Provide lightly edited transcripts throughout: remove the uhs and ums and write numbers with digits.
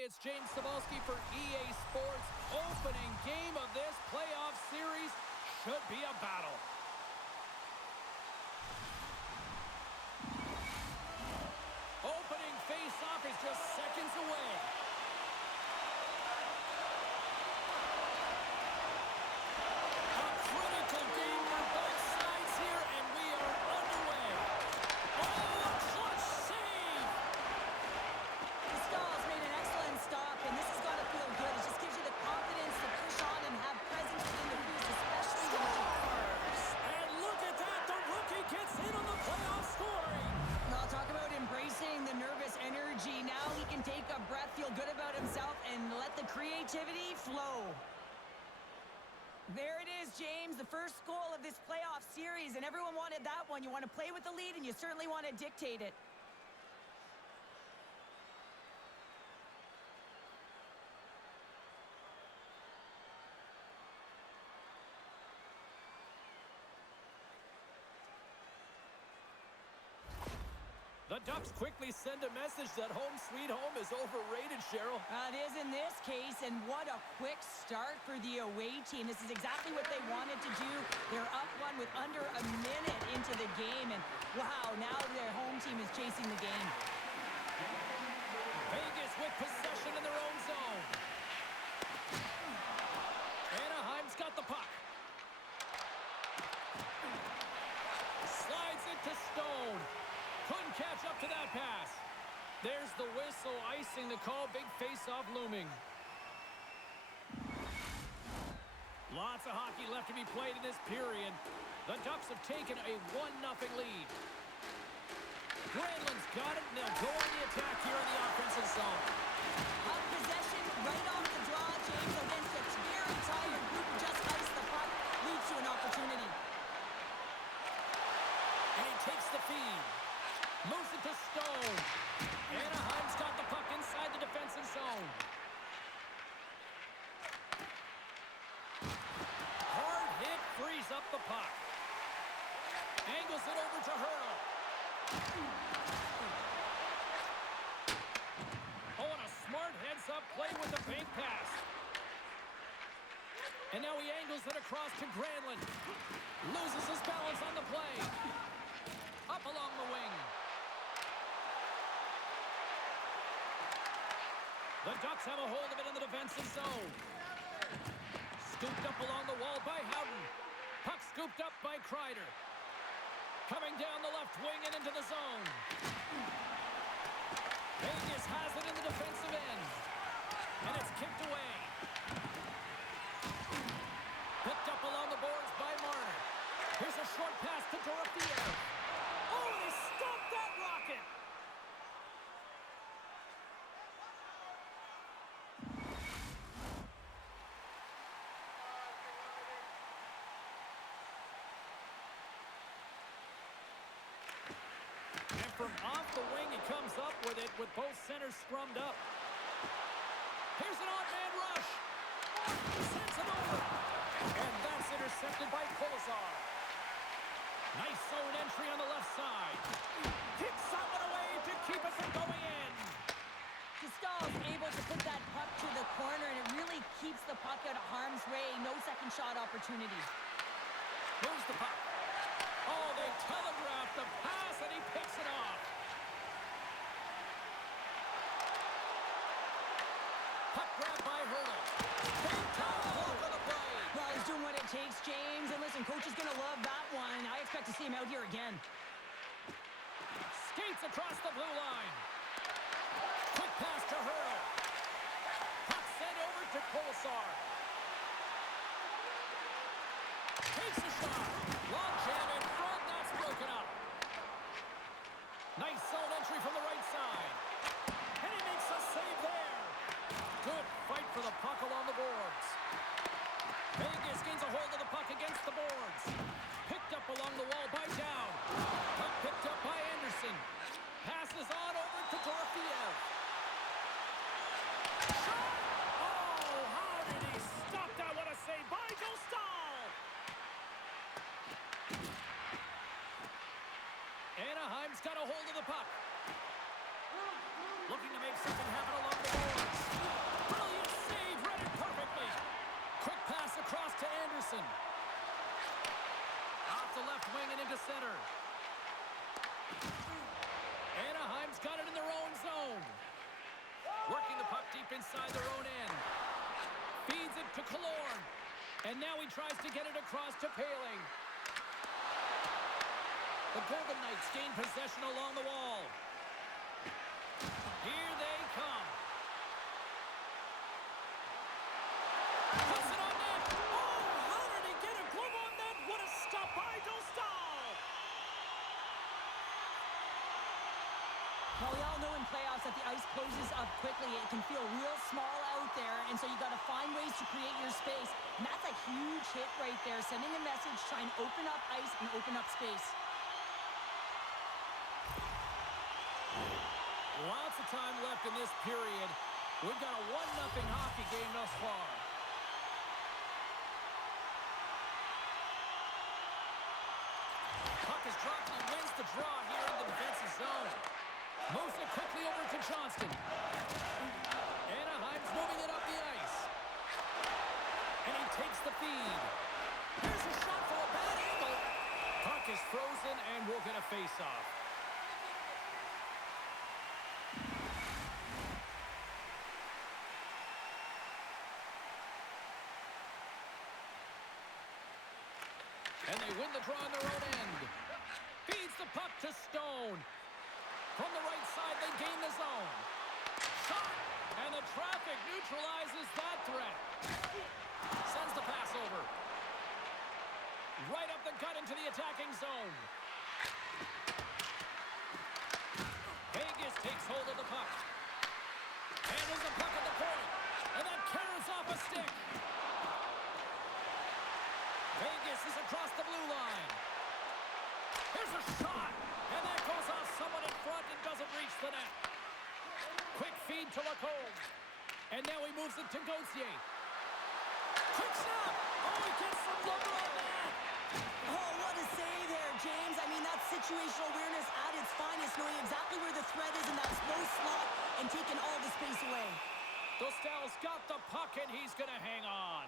it's James Cebulski for EA Sports. Opening game of this playoff series should be a battle. Opening face-off is just seconds away. A critical game for both sides here, and we are underway. Oh, a clutch save! Pascal's made an excellent stop, and this has got to feel good. It just gives you the confidence to push on and have presence within the crease, especially when Scores! And look at that, the rookie gets in on the playoff scoring. I'll talk about embracing the nervous energy. Now he can take a breath, feel good about himself, and let the creativity flow. There it is, James, the first goal of this playoff series, and everyone wanted that one. You want to play with the lead, and you certainly want to dictate it. The Ducks quickly send a message that home sweet home is overrated, Cheryl. It is in this case, and what a quick start for the away team. This is exactly what they wanted to do. They're up one with under a minute into the game, and wow, now their home team is chasing the game. Vegas with possession in their own zone. Anaheim's got the puck. Slides it to Stone. Couldn't catch up to that pass. There's the whistle, icing the call. Big face-off looming. Lots of hockey left to be played in this period. The Ducks have taken a 1-0 lead. Granlund's got it, and they'll go on the attack here in the offensive zone. Possession right off the draw, James, against a very tired group who just iced the puck, leads to an opportunity. And he takes the feed. Moves it to Stone. Anaheim's got the puck inside the defensive zone. Hard hit frees up the puck. Angles it over to Hurdle. Oh, and a smart heads-up play with the bank pass. And now he angles it across to Granlund. Loses his balance on the play. Up along the wing. The Ducks have a hold of it in the defensive zone. Scooped up along the wall by Howden. Puck scooped up by Kreider. Coming down the left wing and into the zone. Vegas has it in the defensive end. And it's kicked away. Picked up along the boards by Marner. Here's a short pass to Dorothea. Oh, they stopped that rocket! From off the wing, he comes up with it with both centers scrummed up. Here's an odd-man rush. Sends it over. And that's intercepted by Kolesar. Nice zone entry on the left side. Kicks that one away to keep it from going in. Pascal's able to put that puck to the corner, and it really keeps the puck out of harm's way. No second shot opportunity. Moves the puck. Oh, they telegraphed the pass, and he picks it off. Puck grab by Hurdle. Big time block on the play. Well, he's doing what it takes, James. And listen, coach is going to love that one. I expect to see him out here again. Skates across the blue line. Quick pass to Hurdle. Puck sent over to Kolesar. Takes a shot. Long jam in front. That's broken up. Nice zone entry from the right side. And he makes a save there. Good fight for the puck along the boards. Vegas gains a hold of the puck against the boards. Picked up along the wall by Down. Puck picked up by Anderson. Passes on over to Dorofiev. Shot! Oh, how did he stop that? What a save by Dostal! Anaheim's got a hold of the puck. Looking to make something happen along the boards. to Anderson. Off the left wing and into center. Anaheim's got it in their own zone. Working the puck deep inside their own end. Feeds it to Killorn. And now he tries to get it across to Poehling. The Golden Knights gain possession along the wall. Here they come. Puts it on net. Oh, how did he get a glove on that? What a stop by Dostal. Well, we all know in playoffs that the ice closes up quickly. It can feel real small out there, and so you got to find ways to create your space. And that's a huge hit right there, sending a message, trying to open up ice and open up space. Lots of time left in this period. We've got a 1-0 hockey game thus far. Puck is dropped and he wins the draw here in the defensive zone. Moves it quickly over to Johnston. Anaheim's moving it up the ice. And he takes the feed. Here's a shot for a bad angle. Puck is frozen and we'll get a face-off. And they win the draw on their own end. Feeds the puck to Stone. From the right side, they gain the zone. Shot! And the traffic neutralizes that threat. Sends the pass over. Right up the gut into the attacking zone. Vegas takes hold of the puck. Handles the puck at the point. And that carries off a stick. Vegas is across the blue line. Here's a shot. And that goes off someone in front and doesn't reach the net. Quick feed to Lacombe. And now he moves it to Gauthier. Quick snap. Oh, he gets some lumber on that. Oh, what a save there, James. I mean, that's situational awareness at its finest, knowing exactly where the threat is in that slow slot and taking all the space away. Dostal's got the puck and he's going to hang on.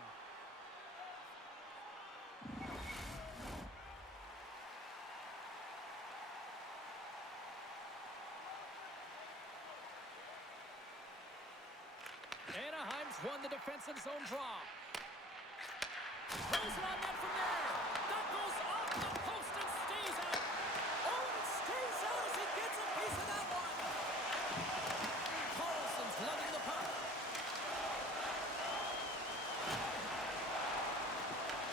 Anaheim's won the defensive zone draw. Throws it on net from there. That goes off the post and stays out. Oh, it stays out as he gets a piece of that one. Carlson's letting the puck.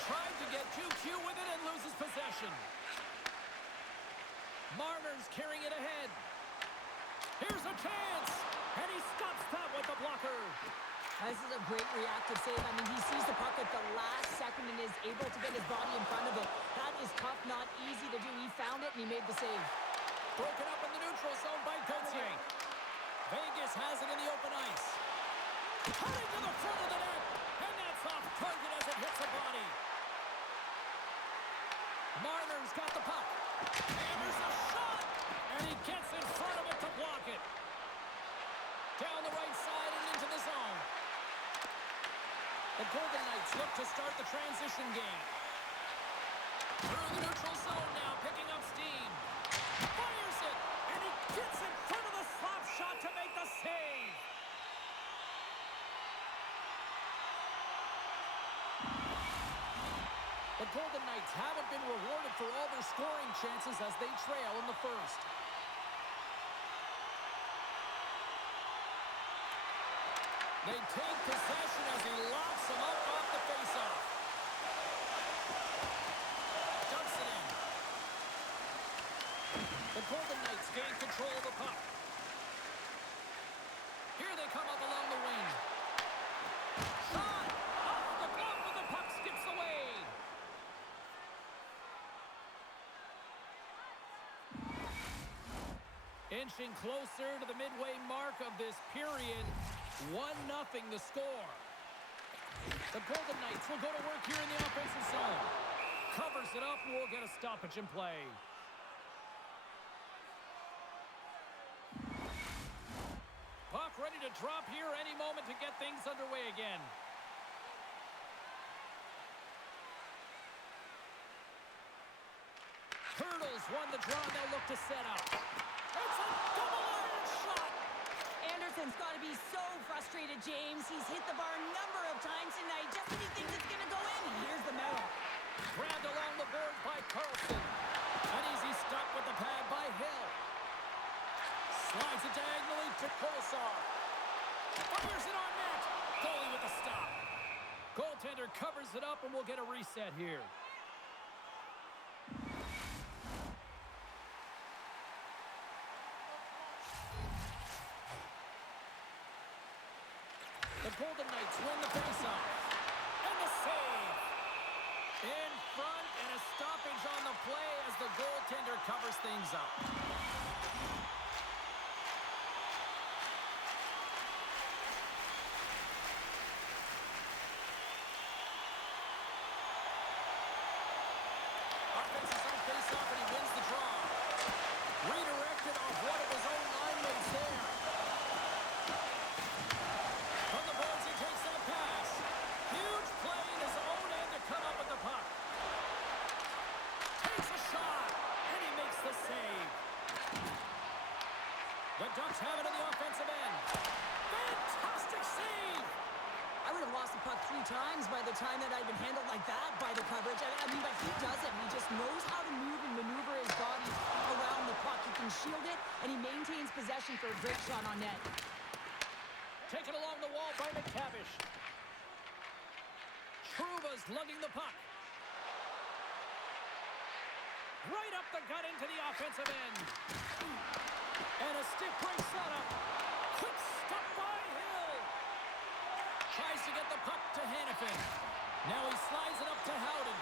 Tried to get 2Q with it and loses possession. Marner's carrying it ahead. Here's a chance. And he stops that with the blocker. This is a great reactive save. I mean, he sees the puck at the last second and is able to get his body in front of it. That is tough, not easy to do. He found it and he made the save. Broken up in the neutral zone by Gauthier. Vegas has it in the open ice. Cutting to the front of the net. And that's off target as it hits a body. Marner's got the puck. And there's a shot. And he gets in front of it to block it. Down the right side and into the zone. The Golden Knights look to start the transition game. Through the neutral zone now, picking up steam. Fires it, and he gets in front of the slap shot to make the save. The Golden Knights haven't been rewarded for all their scoring chances as they trail in the first. They take possession as he locks him up off the faceoff. Dumps it in. The Golden Knights gain control of the puck. Here they come up along the wing. Shot! Off the glove and the puck skips away. Inching closer to the midway mark of this period. 1-0 the score. The Golden Knights will go to work here in the offensive zone. Covers it up and we'll get a stoppage in play. Puck ready to drop here any moment to get things underway again. won the draw, and they'll look to set up. It's a double iron shot. Anderson's got to be so frustrated, James. He's hit the bar a number of times tonight just when he thinks it's going to go in. Here's the medal. Grabbed along the boards by Carlson. An easy stop with the pad by Hill. Slides it diagonally to Kolesar. Fires it on net. Goalie with the stop. Goaltender covers it up, and we'll get a reset here. The Golden Knights win the faceoff. And the save. In front, and a stoppage on the play as the goaltender covers things up. Offensive zone faceoff, and he wins the draw. Redirected off one of his own linemates there. From the boards, he takes that pass. Huge play in his own end to come up with the puck. Takes a shot, and he makes the save. The Ducks have it on the offensive end. Fantastic save! I would have lost the puck 3 times by the time that I'd been handled like that by the coverage. I mean, but he doesn't. He just knows how to move and maneuver his body around the puck. He can shield it, and he maintains possession for a great shot on net. Taken along the wall by McTavish. Trouba's lugging the puck. Right up the gut into the offensive end. And a stick break setup. Quick stop by Hill. Tries to get the puck to Hannafin. Now he slides it up to Howden.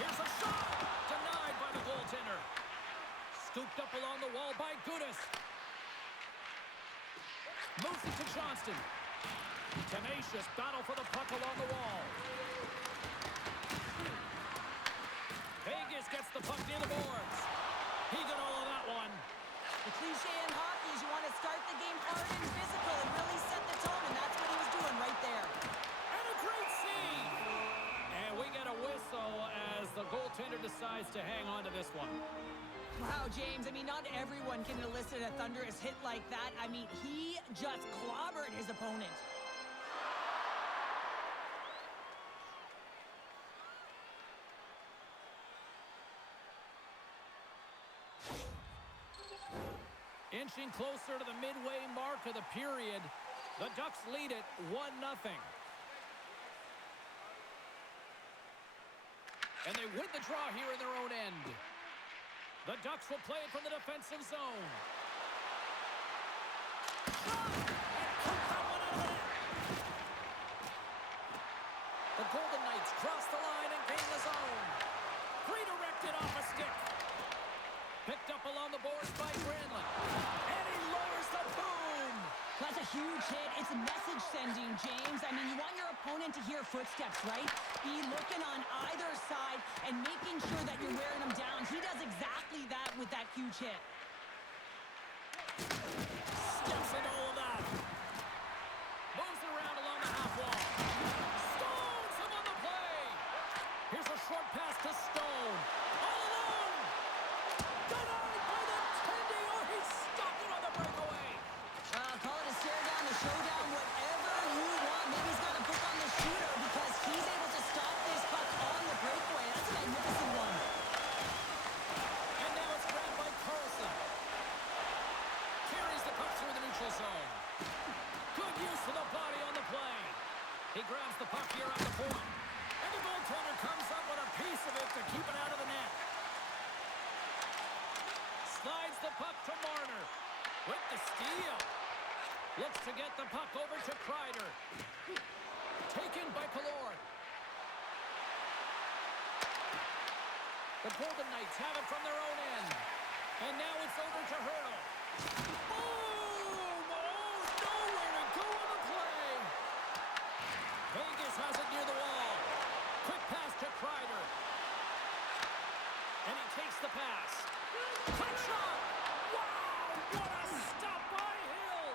Here's a shot. Denied by the goaltender. Scooped up along the wall by Gudas. Moves it to Johnston. Tenacious battle for the puck along the wall. Vegas gets the puck near the boards. He got all of that one. The cliche in hockey is you want to start the game hard and physical and really set the tone, and that's what he was doing right there. And a great save. And we get a whistle as the goaltender decides to hang on to this one. Wow, James, I mean, not everyone can elicit a thunderous hit like that. I mean, he just clobbered his opponent. Inching closer to the midway mark of the period, the Ducks lead it 1-0. And they win the draw here in their own end. The Ducks will play it from the defensive zone. Shot! And put that one out of the net. The Golden Knights cross the line and gain the zone. Redirected off a stick. Picked up along the boards by Granlund. And he lowers the boom. That's a huge hit. It's message sending, James. I mean, you want your opponent to hear footsteps, right? Be looking on either side and making sure that you're wearing them down. He does exactly that with that huge hit. Steps into all of that. Moves it around along the half wall. Stones him on the play. Here's a short pass to Stone. All alone. Denied by the Tendy. Oh, he stopped it on the breakaway. Call it a stare down, a showdown, whatever you want. Maybe he's got a book on the shooter because he's able to stop this puck on the breakaway. That's a magnificent one. And now it's grabbed by Carlson. Carries the puck through the neutral zone. Good use of the body on the play. He grabs the puck here on the point. And the goaltender comes up with a piece of it to keep it out of the net. Slides the puck to Marner. With the steal. Looks to get the puck over to Kreider. Taken by Killorn. The Golden Knights have it from their own end. And now it's over to Hurdle. Boom! Oh, nowhere to go on the play. Vegas has it near the wall. Quick pass to Kreider. And he takes the pass. Quick shot! Wow! What a stop by Hill!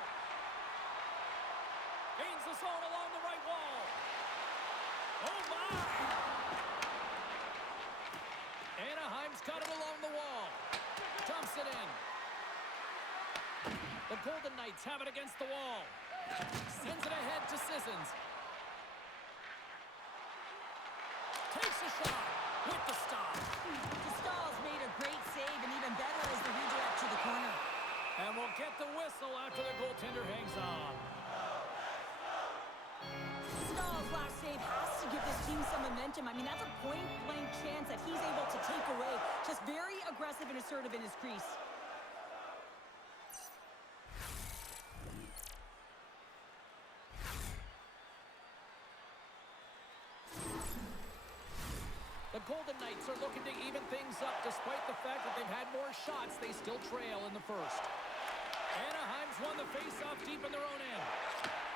Gains the zone along the right wall. Oh, my! Anaheim's got it along the wall. Dumps it in. The Golden Knights have it against the wall. Sends it ahead to Sissons. Takes a shot with the stop. Stahl's made a great save, and even better is the redirect to the corner. And we'll get the whistle after the goaltender hangs on. Stahl's last save has to give this team some momentum. I mean, that's a point-blank chance that he's able to take away. Just very aggressive and assertive in his crease. The Golden Knights are looking to even things up. Despite the fact that they've had more shots, they still trail in the first. Anaheim's won the face-off deep in their own end.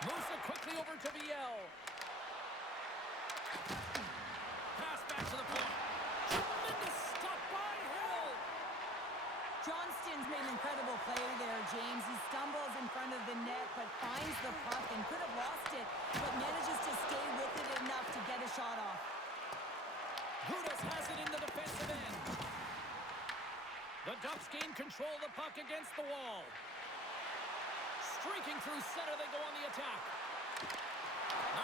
Moves it quickly over to Viel. Pass back to the point. Tremendous stop by Hill. Johnston's made an incredible play there, James. He stumbles in front of the net, but finds the puck and could have lost it, but manages to stay with it enough to get a shot off. Gudas has it in the defensive end. The Ducks gain control of the puck against the wall. Streaking through center, they go on the attack.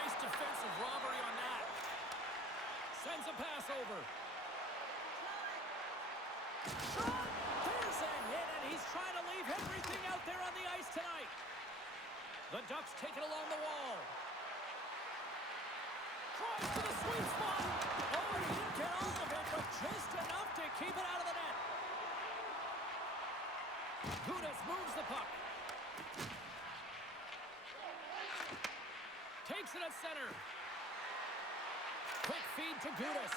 Nice defensive robbery on that. Sends a pass over. Shot! There's a hit, and he's trying to leave everything out there on the ice tonight. The Ducks take it along the wall. Tries to the sweet spot. Oh, he didn't get all of it, but just enough to keep it out of the net. Gudas moves the puck. Takes it at center. Quick feed to Gudas.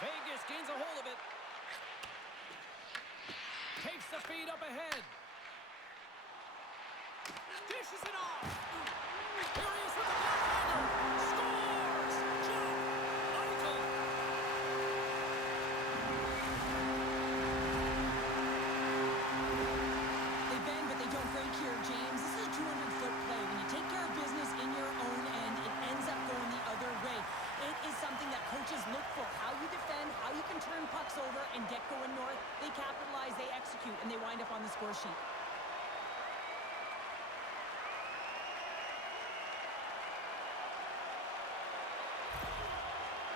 Vegas gains a hold of it. Takes the feed up ahead. Dishes it off. Here he is with the ball. Scores! Jack Eichel. They bend, but they don't break here, James. This is a 200-foot play. When you take care of business in your own end, it ends up going the other way. It is something that coaches look for. How you defend, how you can turn pucks over and get going north. They capitalize, they execute, and they wind up on the score sheet.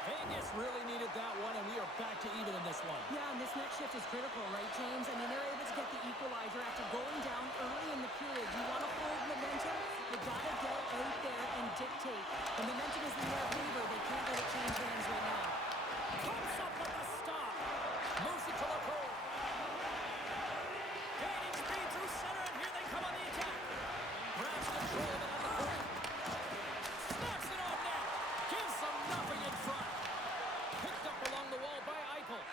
Vegas really needed that one, and we are back to even in this one. Yeah, and this next shift is critical, right, James? I mean, they're able to get the equalizer after going down early in the period. You want to hold momentum, you got to get out there and dictate. The momentum is in their favor. They can't let it change hands right now. Comes up with the stop. Moves it to the goal. Gaining speed through center, and here they come on the attack. Grabs control of it on the point. Snaps it off net. Gives them nothing in front. Picked up along the wall by Eichel.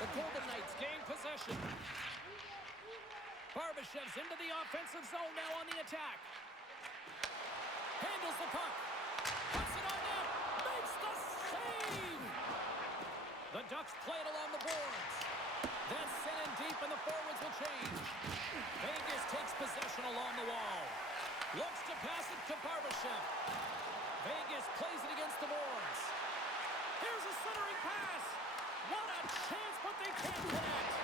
The Golden Knights gain possession. Barbashev's into the offensive zone now on the attack. Handles the puck. Puts it on net. Makes the save. The Ducks play it along the boards. That's sent in deep, and the forwards will change. Vegas takes possession along the wall. Looks to pass it to Barbashev. Vegas plays it against the boards. Here's a centering pass. What a chance, but they can't connect.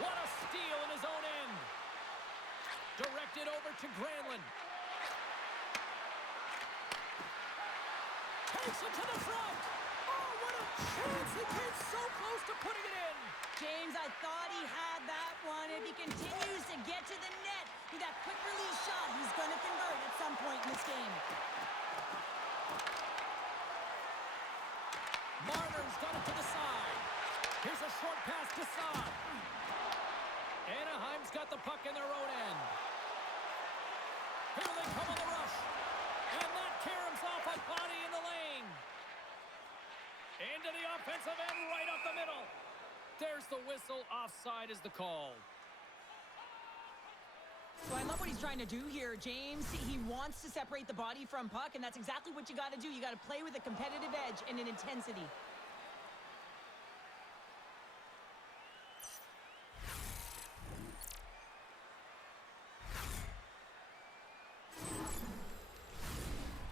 What a steal in his own end. Directed over to Granlund. Takes it to the front. Oh, what a chance. He came so close to putting it in. James, I thought he had that one. If he continues to get to the net with that quick release shot, he's going to convert at some point in this game. Marner's got it to the side. Here's a short pass to Saad. Anaheim's got the puck in their own end. Here they come on the rush. And that caroms off a body in the lane. Into the offensive end, right up the middle. There's the whistle. Offside is the call. So I love what he's trying to do here, James. He wants to separate the body from puck, and that's exactly what you got to do. You got to play with a competitive edge and an intensity.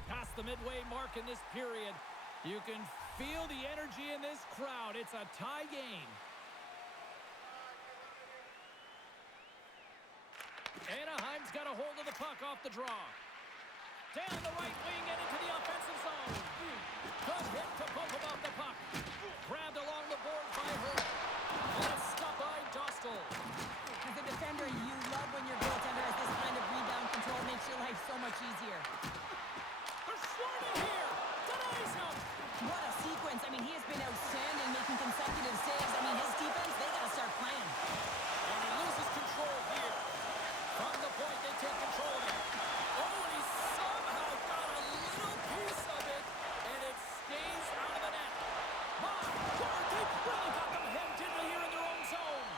Past the midway mark in this period. You can feel the energy in this crowd. It's a tie game. Anaheim's got a hold of the puck off the draw. Down the right wing and into the offensive zone. Good hit to poke about the puck. Grabbed along the boards by her. And a stop by Dostal. As a defender, you love when your goaltender has this kind of rebound control. Makes your life so much easier. They're swarming here. Denies him. What a sequence. I mean, he has been outstanding, making consecutive saves. I mean, his defense, they got to start playing. And he loses control here. From the point, they take control of it. Oh, and he somehow got a little piece of it, and it stays out of the net. My God, they really got them hemmed in here in their own zone.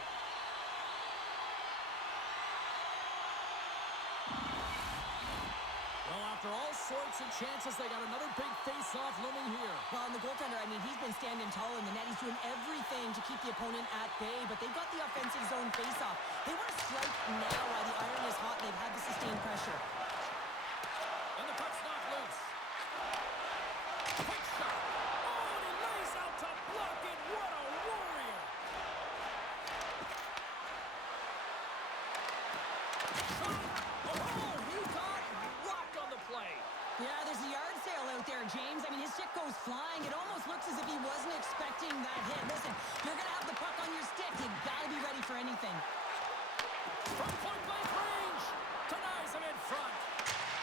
Well, after all sorts of chances, they got another big face-off looming here. Well, and the goaltender, I mean, he's been standing tall in the net. He's doing everything to keep the opponent at bay, but they've got the offensive zone face-off. They want to strike now while the iron is hot. They've had the sustained pressure. And the puck's knocked loose. Quick shot. Oh, and he lays out to block it. What a warrior. Shot. Oh, he got rocked on the play. Yeah, there's a yard sale out there, James. I mean, his stick goes flying. It almost looks as if he wasn't expecting that hit. Listen, you're going to have the puck on your stick. You've got to be ready for anything. From point-blank range. Denies him in front.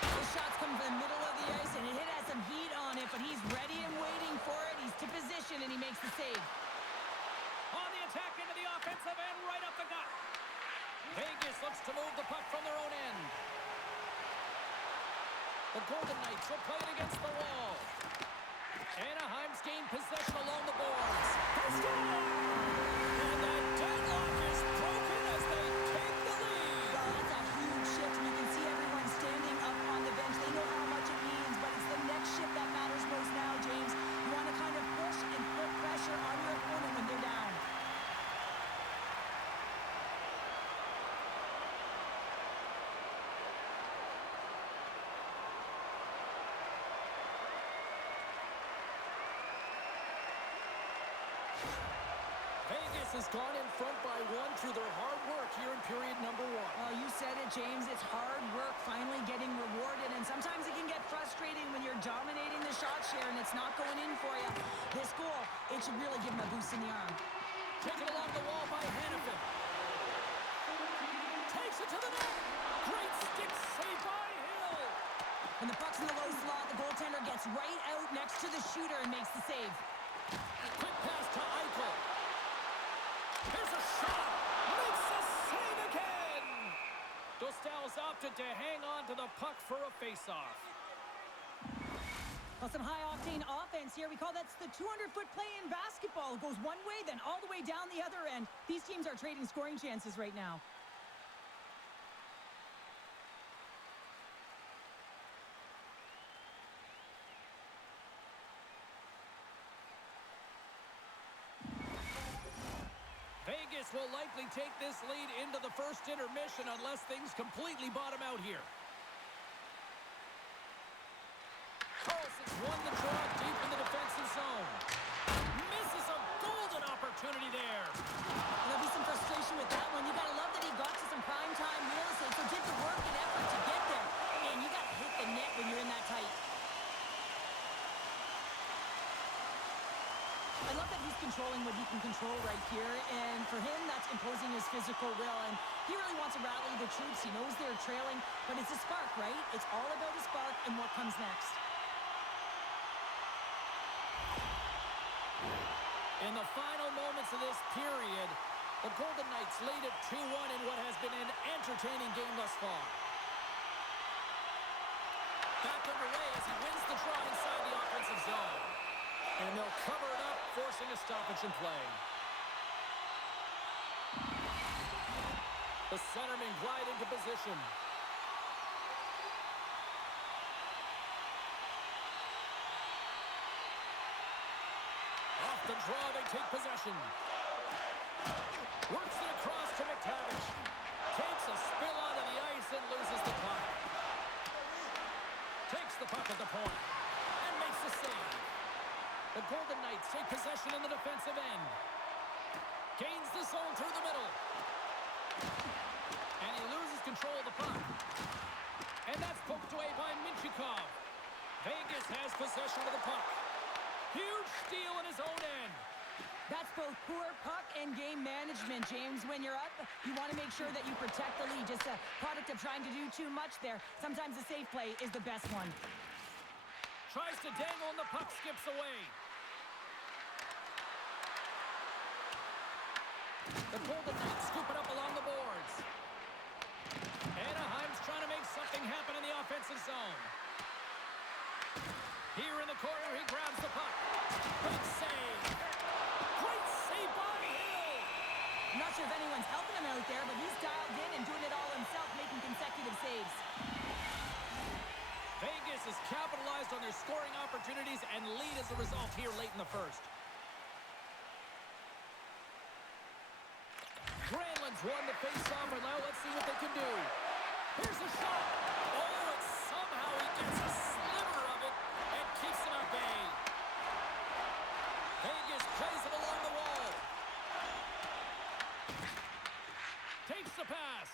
The shot's come from the middle of the ice, and it has some heat on it, but he's ready and waiting for it. He's to position, and he makes the save. On the attack into the offensive end, right up the gut. Vegas looks to move the puck from their own end. The Golden Knights will play it against the wall. Anaheim's gained possession along the boards. They score! And the deadlock is broken as they take the lead. Well, that's a huge shift, and you can see everyone standing up on the bench. They know how much it means, but it's the next shift that matters most now, James. You want to kind of push and put pressure on your opponent when they're down. Vegas has gone in front by one through their hard work here in period number one. Oh, you said it, James. It's hard work finally getting rewarded, and sometimes it can get frustrating when you're dominating the shot share and it's not going in for you. This goal, it should really give him a boost in the arm. Taken along the wall by Hannafin. Takes it to the net. Great stick save by Hill. When the puck's in the low slot, the goaltender gets right out next to the shooter and makes the save. Quick pass to Eichel. Here's a shot. Makes the save again. Dostal's opted to hang on to the puck for a face-off. Well, some high-octane offense here. We call that the 200-foot play in basketball. It goes one way, then all the way down the other end. These teams are trading scoring chances right now. Vegas will likely take this lead into the first intermission unless things completely bottom out here. Carlson's won the draw deep in the defensive zone. Misses a golden opportunity there. There'll be some frustration with that one. You got to love that he got to some primetime real estate, so did the work and effort to get there. Man, you got to hit the net when you're in that tight. I love that he's controlling what he can control right here, and for him, that's imposing his physical will, and he really wants to rally the troops. He knows they're trailing, but it's a spark, right? It's all about a spark and what comes next. In the final moments of this period, the Golden Knights lead at 2-1 in what has been an entertaining game thus far. Back underway as he wins the draw inside the offensive zone. And they'll cover it up, forcing a stoppage in play. The centermen glide into position. Off the draw, they take possession. Works it across to McTavish. Takes a spill onto the ice and loses the puck. Takes the puck at the point and makes the save. The Golden Knights take possession in the defensive end. Gains the zone through the middle. And he loses control of the puck. And that's poked away by Minchikov. Vegas has possession of the puck. Huge steal in his own end. That's both poor puck and game management, James. When you're up, you want to make sure that you protect the lead. Just a product of trying to do too much there. Sometimes the safe play is the best one. Tries to dangle and the puck skips away. The Golden Knights scoop it up along the boards. Anaheim's trying to make something happen in the offensive zone. Here in the corner, he grabs the puck. Big save. Great save by Hill. I'm not sure if anyone's helping him out there, but he's dialed in and doing it all himself, making consecutive saves. Vegas has capitalized on their scoring opportunities and lead as a result here late in the first. Granlund's won the face-off, and now let's see what they can do. Here's a shot. Oh, and somehow he gets a sliver of it and keeps him at bay. Vegas plays it along the wall. Takes the pass.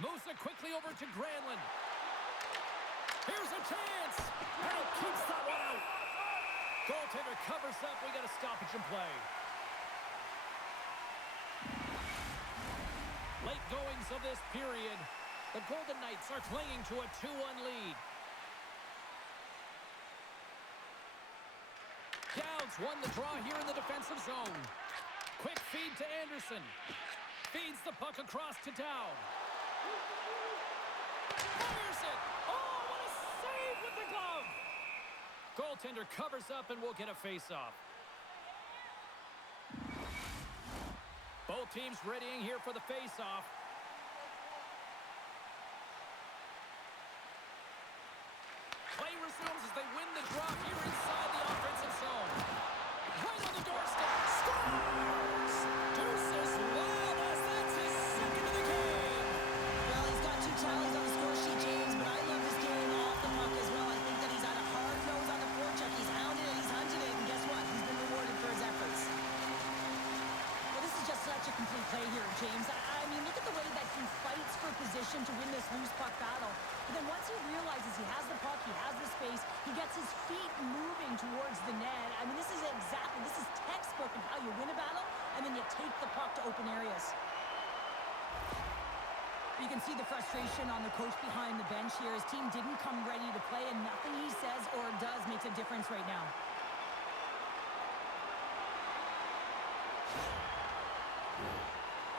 Moves it quickly over to Granlund. Here's a chance. And he keeps that one out. Goaltender covers up. We got a stoppage in play. Late goings of this period. The Golden Knights are clinging to a 2-1 lead. Dowds won the draw here in the defensive zone. Quick feed to Anderson. Feeds the puck across to Dowd. Fires it! Oh, what a save with the glove! Goaltender covers up and will get a face-off. Both teams readying here for the face-off. Play resumes as they win the draw here inside the offensive zone. Right on the doorstep. Scores! Deuces wild as that's his second of the game. Well, he's got 2 tallies on the score sheet, James, but I love his game off the puck as well. I think that he's had a hard nose on the forecheck. He's hounded it, he's hunted it, and guess what? He's been rewarded for his efforts. Just such a complete play here, James. I mean, look at the way that he fights for position to win this loose puck battle. But then once he realizes he has the puck, he has the space, he gets his feet moving towards the net. I mean, this is textbook of how you win a battle, and then you take the puck to open areas. You can see the frustration on the coach behind the bench here. His team didn't come ready to play, and nothing he says or does makes a difference right now.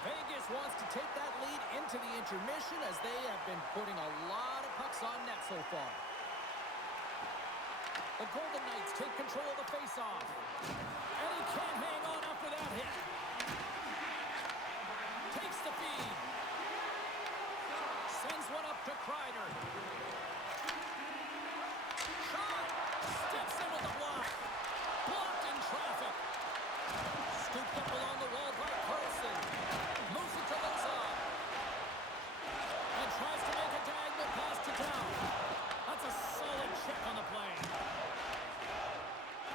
Vegas wants to take that lead into the intermission as they have been putting a lot of pucks on net so far. The Golden Knights take control of the faceoff. And he can't hang on after that hit. Takes the feed. Sends one up to Kreider. Shot. Steps in with the block. Blocked in traffic. Scooped up along the wall by Carlson. Moves it to Lazar. And tries to make a diagonal pass to Down. That's a solid check on the play.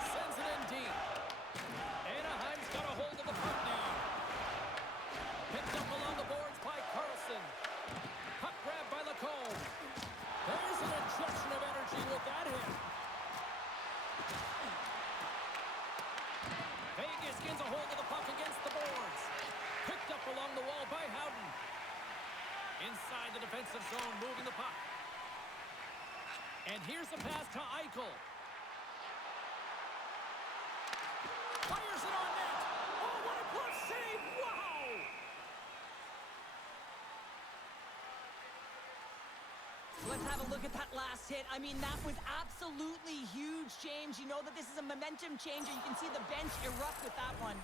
Sends it in deep. Anaheim's got a hold of the puck now. Picked up along the boards by Carlson. Puck grab by Lacombe. There's an injection of energy with that hit. Vegas gains a hold of the puck against the boards. Picked up along the wall by Howden. Inside the defensive zone, moving the puck. And here's the pass to Eichel. Fires it on net. Oh, what a glove save! Wow! Let's have a look at that last hit. I mean, that was absolutely huge, James. You know that this is a momentum changer. You can see the bench erupt with that one.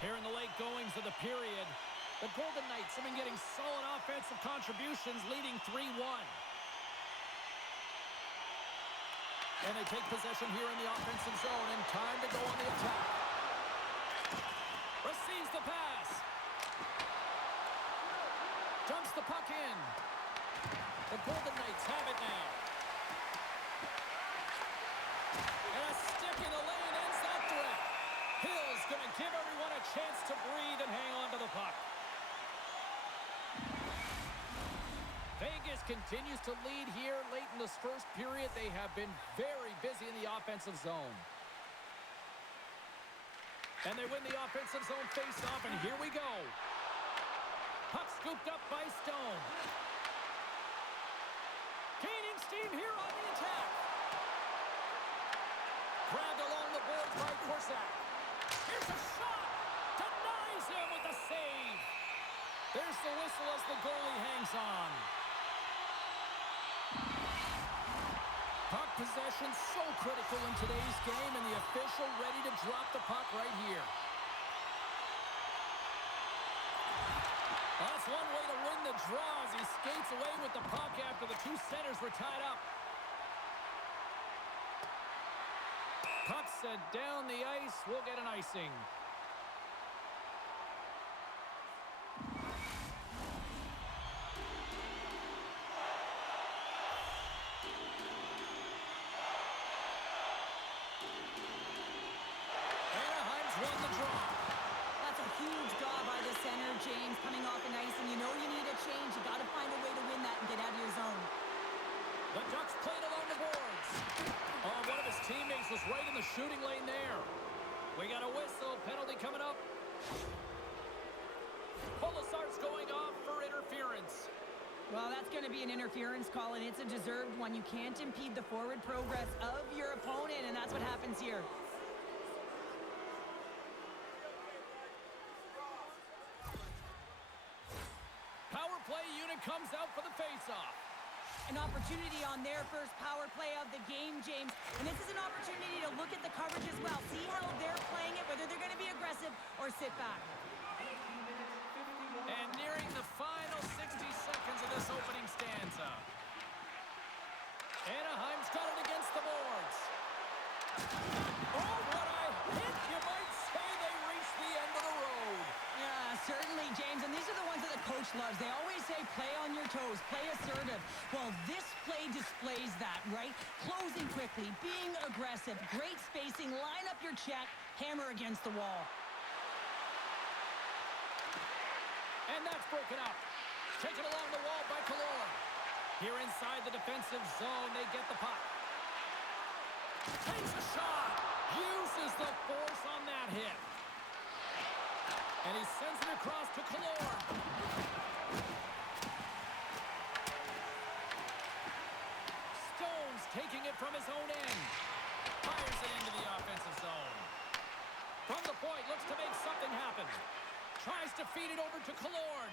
Here in the late goings of the period, the Golden Knights have been getting solid offensive contributions, leading 3-1. And they take possession here in the offensive zone, and time to go on the attack. Receives the pass. Dumps the puck in. The Golden Knights have it now. And a stick in the lane ends that threat. Hill's going to give everyone a chance to breathe and hang on to the puck. Vegas continues to lead here late in this first period. They have been very busy in the offensive zone. And they win the offensive zone face-off, and here we go. Puck scooped up by Stone. Gaining steam here on the attack. Grabbed along the boards by Korsak. Here's a shot. Denies him with the save. There's the whistle as the goalie hangs on. Puck possession so critical in today's game, and the official ready to drop the puck right here. That's one way to win the draw as he skates away with the puck after the two centers were tied up. Puck sent down the ice. We'll get an icing. Anaheim's won the draw. That's a huge draw by the center, James, coming off an ice, and you know you need a change. You got to find a way to win that and get out of your zone. The Ducks played along the boards. Oh, one of his teammates was right in the shooting lane there. We got a whistle. Penalty coming up. Polisar's going off for interference. Well, that's going to be an interference call, and it's a deserved one. You can't impede the forward progress of your opponent, and that's what happens here. Power play unit comes out for the face-off. An opportunity on their first power play of the game, James. And this is an opportunity to look at the coverage as well. See how they're playing it, whether they're going to be aggressive or sit back. And nearing the final 60 seconds of this opening stanza. Anaheim's got it against the boards. Oh, what a hit! You might say they reached the end of the road. Yeah, certainly, James. And these are the ones that the coach loves. They always say, play on your toes, play assertive. Well, this play displays that, right? Closing quickly, being aggressive, great spacing, line up your check, hammer against the wall. And that's broken up. Taken along the wall by Killorn. Here inside the defensive zone, they get the puck. Takes a shot. Uses the force on that hit. And he sends it across to Killorn. Stone's taking it from his own end. Fires it into the offensive zone. From the point, looks to make something happen. Tries to feed it over to Killorn.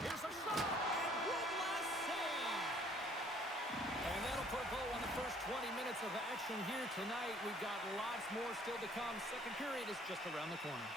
Here's a shot, and one last save. And that'll put a bow on the first 20 minutes of action here tonight. We've got lots more still to come. Second period is just around the corner.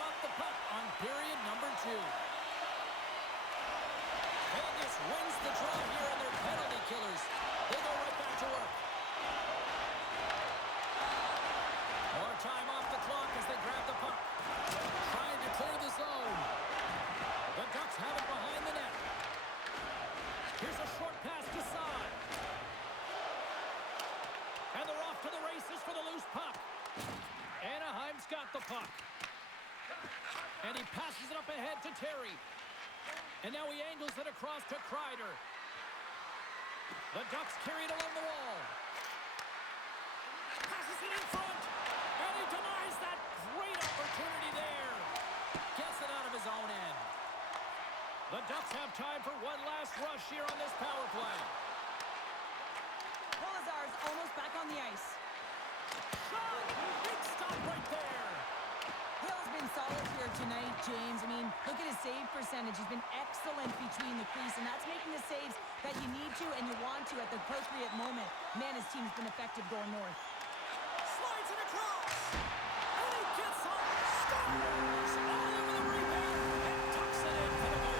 drop the puck on period number 2. Vegas wins the draw here in their penalty killers. They go right back to work. More time off the clock as they grab the puck. Trying to clear the zone. The Ducks have it behind the net. Here's a short pass to Saad. And they're off to the races for the loose puck. Anaheim's got the puck. And he passes it up ahead to Terry. And now he angles it across to Kreider. The Ducks carry it along the wall. Passes it in front. And he denies that great opportunity there. Gets it out of his own end. The Ducks have time for one last rush here on this power play. Polazar's almost back on the ice. Shot! Big stop right there. Hill's been solid here tonight, James. I mean, look at his save percentage. He's been excellent between the crease, and that's making the saves that you need to and you want to at the appropriate moment. Man, his team's been effective going north. Slides it across. And he gets up. Scores all over the rebound and tucks it in for the goal.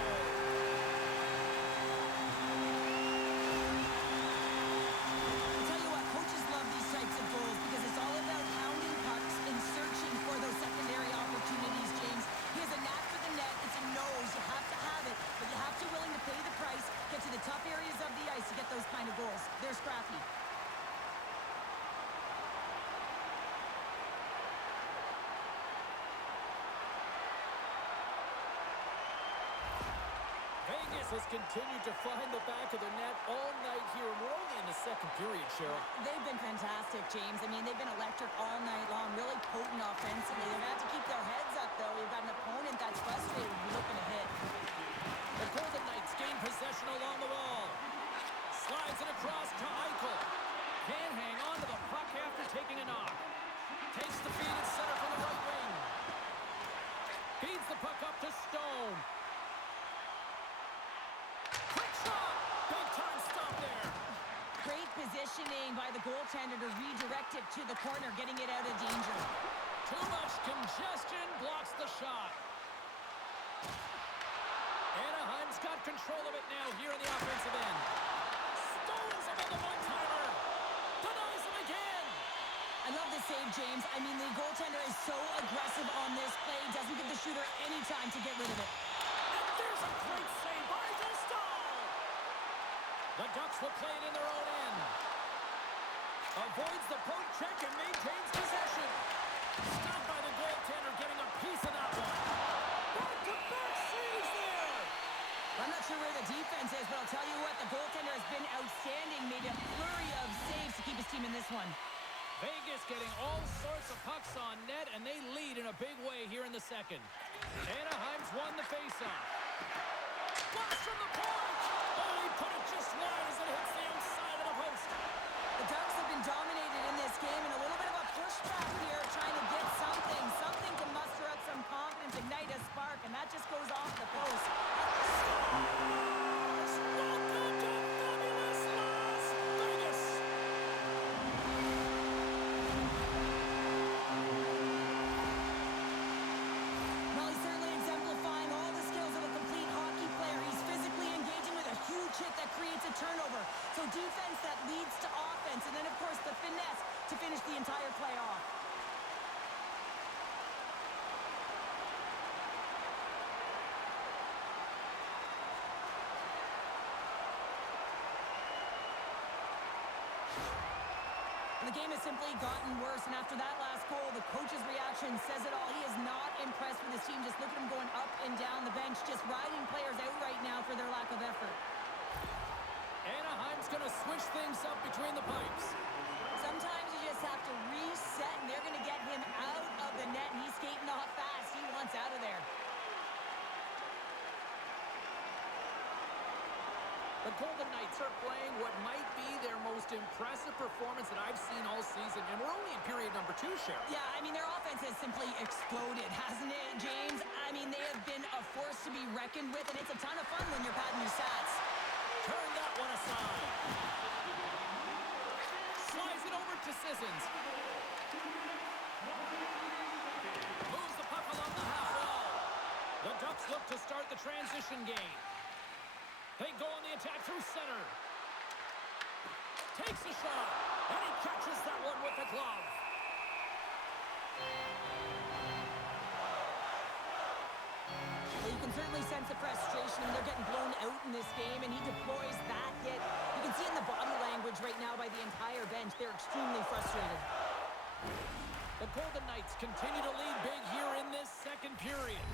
I'll tell you what, coaches love these types of goals because it's all about hounding pucks and searching for those secondary opportunities, James. He has a knack for the net. It's a nose. You have to have it, but you have to be willing to pay the price, get to the tough areas of the ice to get those kind of goals. They're scrappy. Vegas has continued to find the back of the net all night here. We're only in the second period, Cheryl. They've been fantastic, James. I mean, they've been electric all night long, really potent offensively. They're going to have to keep their heads up, though. You've got an opponent that's frustrated and looking to hit. The Golden Knights gain possession along the wall. Slides it across to Eichel. Can't hang on to the puck after taking a knock. Takes the feed at center from the right wing. Feeds the puck up to Stone. Quick shot! Big time stop there. Great positioning by the goaltender to redirect it to the corner, getting it out of danger. Too much congestion blocks the shot. Anaheim's got control of it now here in the offensive end. Stones him on the one-timer. Denies him again. I love this save, James. I mean, the goaltender is so aggressive on this play. Doesn't give the shooter any time to get rid of it. And there's a great save by Dostal. The Ducks will play it in their own end. Avoids the poke check and maintains possession. Stopped by the goaltender, getting a piece of that one. Back-to-back saves there. I'm not sure where the defense is, but I'll tell you what, the goaltender has been outstanding. Made a flurry of saves to keep his team in this one. Vegas getting all sorts of pucks on net, and they lead in a big way here in the second. Anaheim's won the faceoff. Blast from the point! Oh, he put it just wide as it hits the outside of the post. The Ducks have been dominated in this game, and a little bit of a pushback here, trying to get something to muster up some confidence, ignite a spark, and that just goes off the post. Welcome to fabulous Las Vegas! Well, he's certainly exemplifying all the skills of a complete hockey player. He's physically engaging with a huge hit that creates a turnover. So defense that leads to offense, and then, of course, the finesse to finish the entire play off. The game has simply gotten worse, and after that last goal, the coach's reaction says it all. He is not impressed with his team. Just look at him going up and down the bench, just riding players out right now for their lack of effort. Anaheim's going to switch things up between the pipes. Sometimes you just have to reset, and they're going to get him out of the net, and he's skating off fast. He wants out of there. The Golden Knights are playing what might be their most impressive performance that I've seen all season, and we're only in period number 2, Cheryl. Yeah, I mean, their offense has simply exploded, hasn't it, James? I mean, they have been a force to be reckoned with, and it's a ton of fun when you're padding your stats. Turn that one aside. Slides it over to Sissons. Moves the puck along the half wall. The Ducks look to start the transition game. They go on the attack through center. Takes a shot, and he catches that one with the glove. Well, you can certainly sense the frustration. They're getting blown out in this game, and he deploys that hit. You can see in the body language right now by the entire bench. They're extremely frustrated. The Golden Knights continue to lead big here in this second period.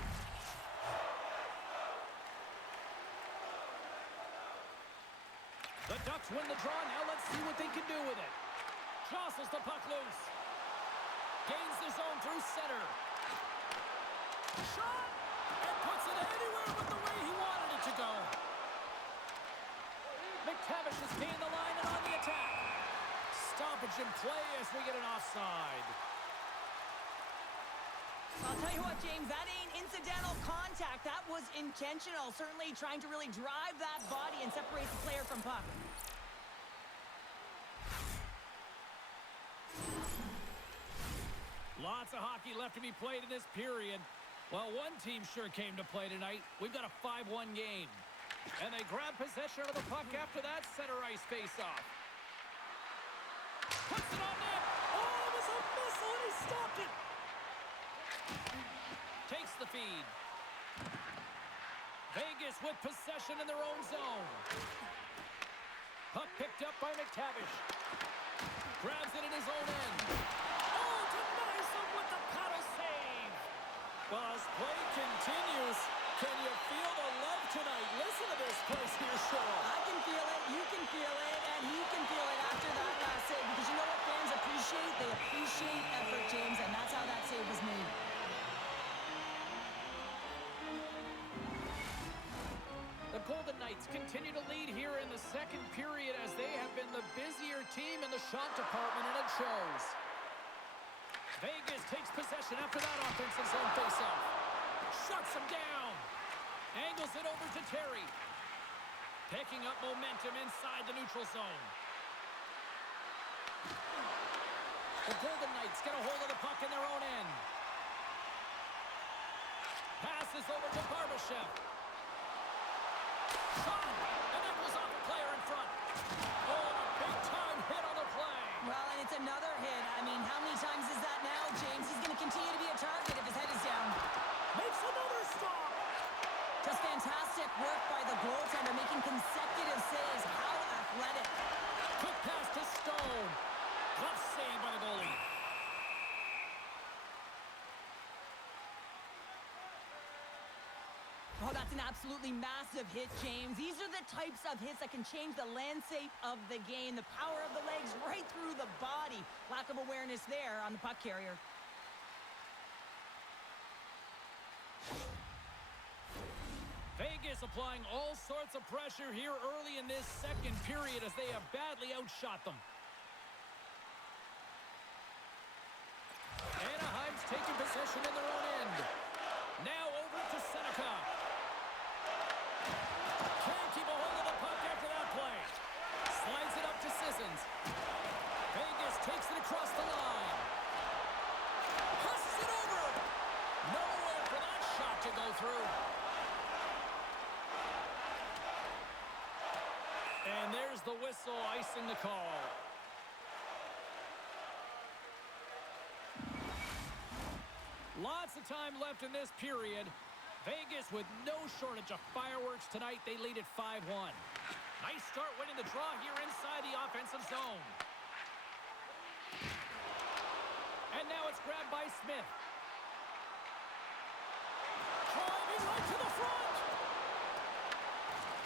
The Ducks win the draw. Now let's see what they can do with it. Jostles the puck loose. Gains the zone through center. Shot! And puts it anywhere but the way he wanted it to go. McTavish has gained the line and on the attack. Stoppage in play as we get an offside. I'll tell you what, James, that ain't incidental contact. That was intentional. Certainly trying to really drive that body and separate the player from puck. Lots of hockey left to be played in this period. Well, one team sure came to play tonight. We've got a 5-1 game. And they grab possession of the puck after that center ice face-off. Puts it on net. Oh, it was a missile, and he stopped it. Takes the feed. Vegas with possession in their own zone. Puck picked up by McTavish. Grabs it in his own end. Oh, denies him with the paddle save. Well, as play continues, can you feel the love tonight? Listen to this place here, Shaw. I can feel it, you can feel it, and he can feel it after that last save. Because you know what fans appreciate? They appreciate effort, James, and that's how that save was made. The Golden Knights continue to lead here in the second period as they have been the busier team in the shot department, and it shows. Vegas takes possession after that offensive zone faceoff. Shuts him down. Angles it over to Terry. Picking up momentum inside the neutral zone. The Golden Knights get a hold of the puck in their own end. Passes over to Barbashev. Shot! And that goes off a player in front. Oh, a big-time hit on the play. Well, and it's another hit. I mean, how many times is that now, James? He's going to continue to be a target if his head is down. Makes another stop. Just fantastic work by the goaltender, making consecutive saves. How athletic. Quick pass to Stone. Tough save by the goalie. Oh, that's an absolutely massive hit, James. These are the types of hits that can change the landscape of the game. The power of the legs right through the body. Lack of awareness there on the puck carrier. Vegas applying all sorts of pressure here early in this second period as they have badly outshot them. Anaheim's taking possession in their own end. Now over to Seneca. Can't keep a hold of the puck after that play. Slides it up to Sissons. Vegas takes it across the line. Passes it over. Nowhere for that shot to go through. And there's the whistle icing the call. Lots of time left in this period. Vegas with no shortage of fireworks tonight. They lead at 5-1. Nice start winning the draw here inside the offensive zone. And now it's grabbed by Smith. Driving right to the front.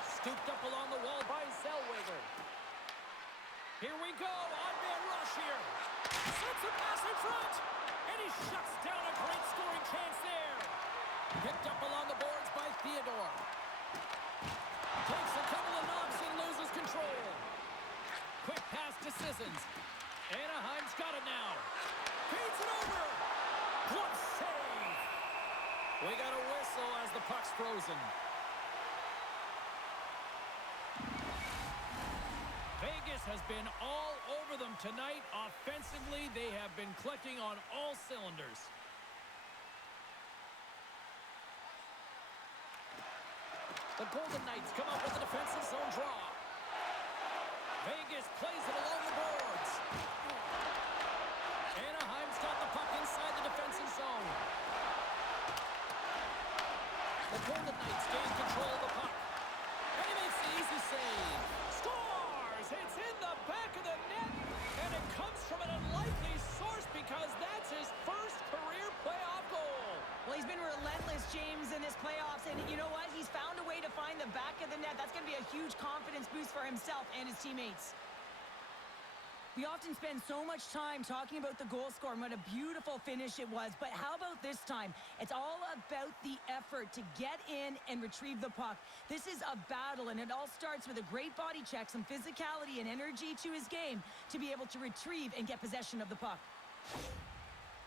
Scooped up along the wall by Zellweger. Here we go. On-man rush here. Sends a pass in front. And he shuts down a great scoring chance there. Picked up along the boards by Theodore. Takes a couple of knocks and loses control. Quick pass to Sissons. Anaheim's got it now. Feeds it over. What save. We got a whistle as the puck's frozen. Vegas has been all over them tonight. Offensively, they have been clicking on all cylinders. The Golden Knights come up with a defensive zone draw. Vegas plays it along the boards. Anaheim's got the puck inside the defensive zone. The Golden Knights gain control of the puck. And he makes the easy save. Scores! It's in the back of the net. And it comes from an unlikely source because that's his first career playoff goal. Well, he's been relentless, James, in this playoffs. And you know what? He's found a way to find the back of the net. That's going to be a huge confidence boost for himself and his teammates. We often spend so much time talking about the goal score and what a beautiful finish it was. But how about this time? It's all about the effort to get in and retrieve the puck. This is a battle, and it all starts with a great body check, some physicality and energy to his game to be able to retrieve and get possession of the puck.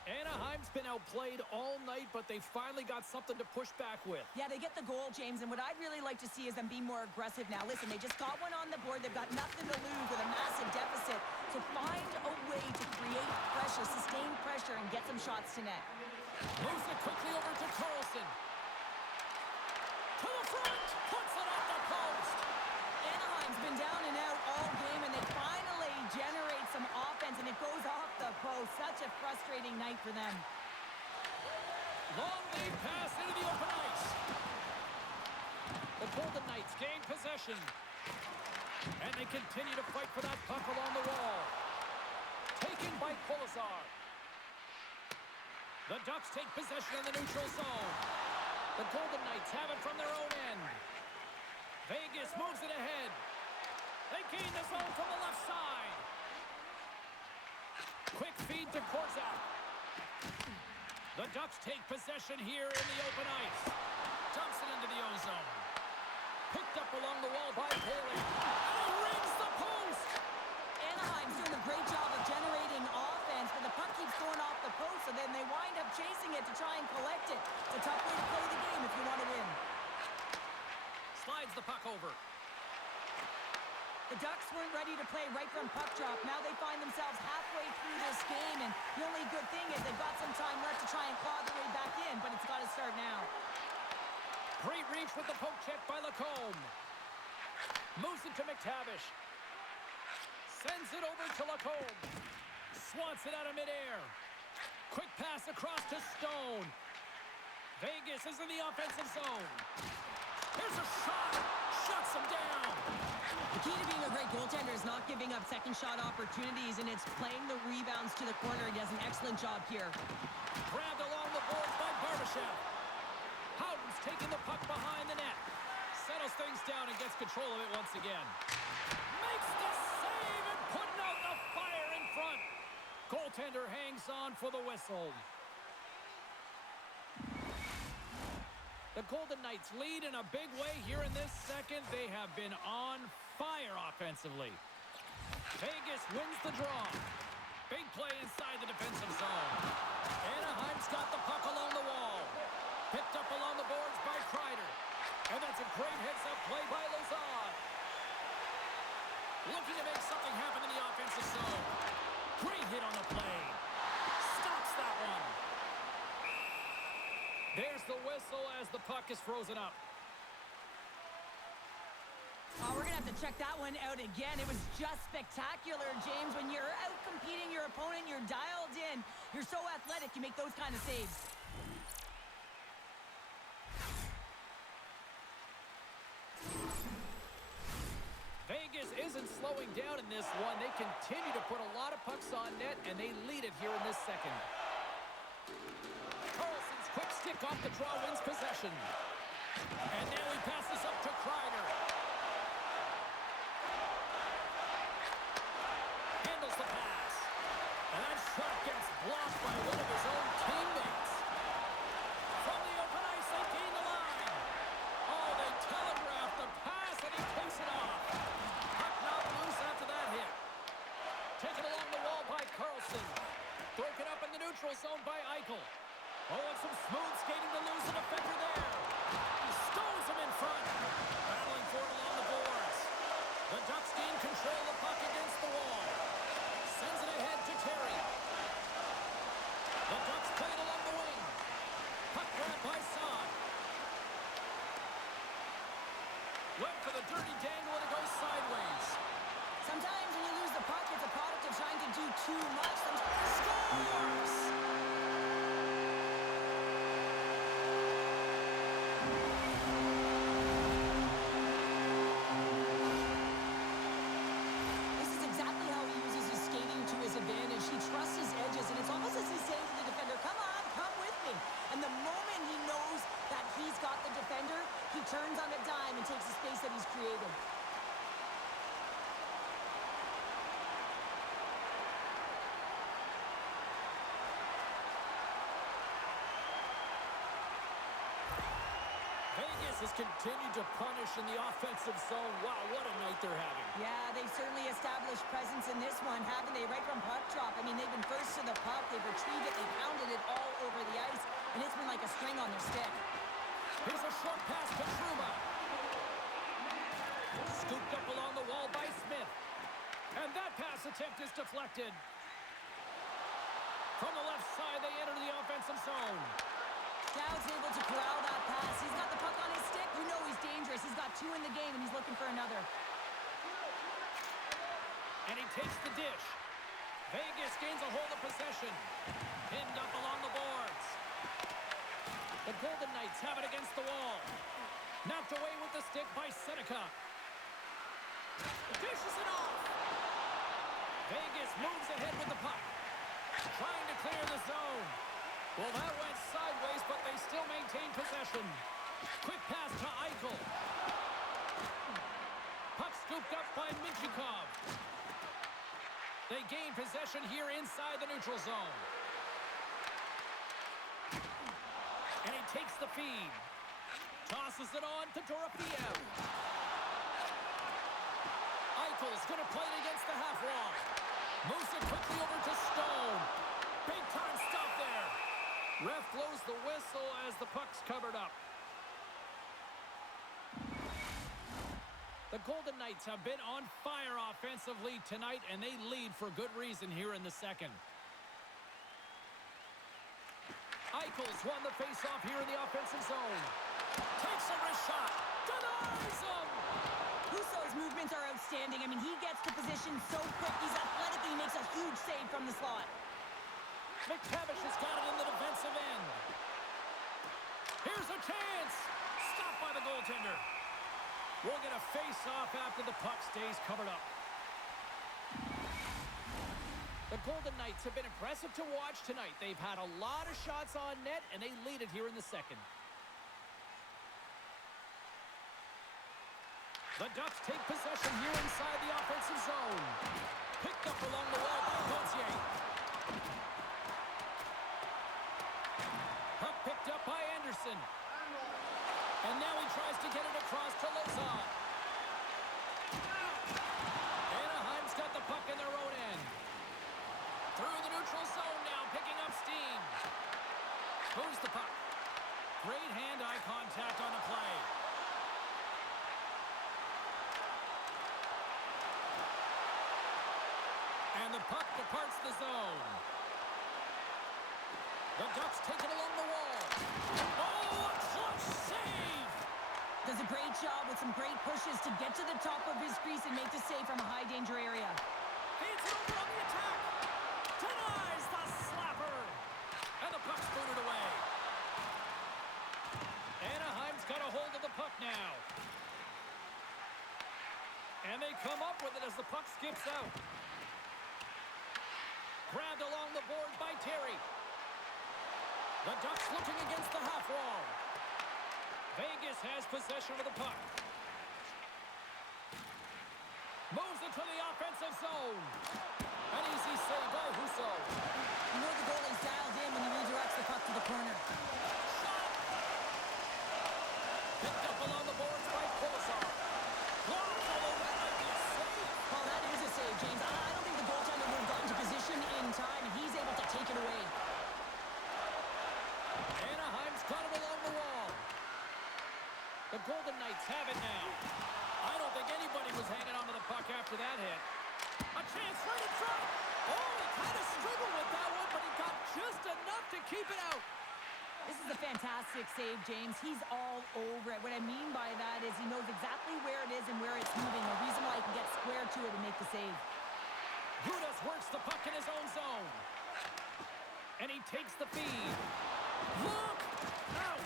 Anaheim's been outplayed all night, but they finally got something to push back with. Yeah, they get the goal, James, and what I'd really like to see is them be more aggressive now. Listen, they just got one on the board. They've got nothing to lose with a massive deficit. So find a way to create pressure, sustain pressure, and get some shots to net. Moves it quickly over to Carlson. To the front! Puts it off the post! Anaheim's been down and out all game, and they finally generate some offense, and it goes off the post. Such a frustrating night for them. Long lead pass into the open ice. The Golden Knights gain possession. And they continue to fight for that puck along the wall. Taken by Kolesar. The Ducks take possession in the neutral zone. The Golden Knights have it from their own end. Vegas moves it ahead. They gain the zone from the left side. Quick feed to Korzak. The Ducks take possession here in the open ice. Dumps it into the ozone. Picked up along the wall by Haley. And he rings the post! Anaheim's doing a great job of generating offense, but the puck keeps going off the post, so then they wind up chasing it to try and collect it. It's a tough way to play the game if you want to win. Slides the puck over. The Ducks weren't ready to play right from puck drop. Now they find themselves halfway through this game, and the only good thing is they've got some time left to try and claw their way back in, but it's got to start now. Great reach with the poke check by Lacombe. Moves it to McTavish. Sends it over to Lacombe. Swats it out of midair. Quick pass across to Stone. Vegas is in the offensive zone. Here's a shot. Shuts him down. The key to being a great goaltender is not giving up second shot opportunities, and it's playing the rebounds to the corner. He does an excellent job here. Grabbed along the boards by Barbashev. Howden's taking the puck behind the net. Settles things down and gets control of it once again. Makes the save and putting out the fire in front. Goaltender hangs on for the whistle. The Golden Knights lead in a big way here in this second. They have been on fire offensively. Vegas wins the draw. Big play inside the defensive zone. Anaheim's got the puck along the wall. Picked up along the boards by Kreider. And that's a great heads-up play by Lazar. Looking to make something happen in the offensive zone. Great hit on the play. Stops that one. There's the whistle as the puck is frozen up. Oh, we're going to have to check that one out again. It was just spectacular, James. When you're out competing your opponent, you're dialed in. You're so athletic, you make those kind of saves. Vegas isn't slowing down in this one. They continue to put a lot of pucks on net, and they lead it here in this second. Carlson's quick stick off the draw wins possession. And now he passes up to Kreider. Handles the pass. And that shot gets blocked by one of his own teammates. From the open ice, they gain the line. Oh, they telegraphed the pass, and he takes it off. Puck not loose after that hit. Taken along the wall by Carlson. Broken up in the neutral zone by Eichel. Oh, and some smooth skating to lose the defender there. He stones him in front. Battling for it along the boards. The Ducks gain control of the puck against the wall. Sends it ahead to Terry. The Ducks play it along the wing. Puck grab by Saad. too much. Scores! This is exactly how he uses his skating to his advantage. He trusts his edges, and it's almost as he's saying to the defender, come on, come with me. And the moment he knows that he's got the defender, he turns on a dime and takes the space that he's created. Vegas has continued to punish in the offensive zone. Wow, what a night they're having. Yeah, they've certainly established presence in this one, haven't they? Right from puck drop. I mean, they've been first to the puck. They've retrieved it. They've pounded it all over the ice, and it's been like a string on their stick. Here's a short pass to Truba. Scooped up along the wall by Smith. And that pass attempt is deflected. From the left side, they enter the offensive zone. Dowd's able to corral that pass. He's got the puck on his stick. You know he's dangerous. He's got 2 in the game, and he's looking for another. And he takes the dish. Vegas gains a hold of possession. Pinned up along the boards. The Golden Knights have it against the wall. Knocked away with the stick by Seneca. Dishes it off. Vegas moves ahead with the puck. Trying to clear the zone. Well, that went sideways, but they still maintain possession. Quick pass to Eichel. Puck scooped up by Minchikov. They gain possession here inside the neutral zone. And he takes the feed. Tosses it on to Dorofeev. Eichel's going to play it against the half wall. Moves it quickly over to Stone. Big time stop there. Ref blows the whistle as the puck's covered up. The Golden Knights have been on fire offensively tonight, and they lead for good reason here in the second. Eichel's won the faceoff here in the offensive zone. Takes a wrist shot. Denies him. Husso's movements are outstanding. I mean, he gets to position so quick. He's athletic. He makes a huge save from the slot. McTavish has got it in the defensive end. Here's a chance. Stopped by the goaltender. We'll get a face-off after the puck stays covered up. The Golden Knights have been impressive to watch tonight. They've had a lot of shots on net, and they lead it here in the second. The Ducks take possession here inside the offensive zone. Picked up along the wall by Gauthier. Puck picked up by Anderson. And now he tries to get it across to Lozon. Anaheim's got the puck in their own end. Through the neutral zone now, picking up steam. Moves the puck. Great hand-eye contact on the play. And the puck departs the zone. The Ducks take it along the wall. Oh, a clutch save! Does a great job with some great pushes to get to the top of his crease and make the save from a high-danger area. Feeds it over on the attack. Denies the slapper. And the puck's booted away. Anaheim's got a hold of the puck now. And they come up with it as the puck skips out. Grabbed along the board by Terry. The Ducks looking against the half wall. Vegas has possession of the puck. Moves it to the offensive zone. An easy save by Husso. You know the goalie's dialed in when he redirects the puck to the corner. Shot! Picked up along the boards by Kolasar. Blocked all over. That might be a save. Oh, that is a save, James. I don't think the goaltender would have gotten to position in time, and he's able to take it away. Anaheim's got it along the wall. The Golden Knights have it now. I don't think anybody was hanging on to the puck after that hit. A chance right in front. Oh, he kind of struggled with that one, but he got just enough to keep it out. This is a fantastic save, James. He's all over it. What I mean by that is he knows exactly where it is and where it's moving. The reason why he can get square to it and make the save. Gudas works the puck in his own zone. And he takes the feed. Look! Out!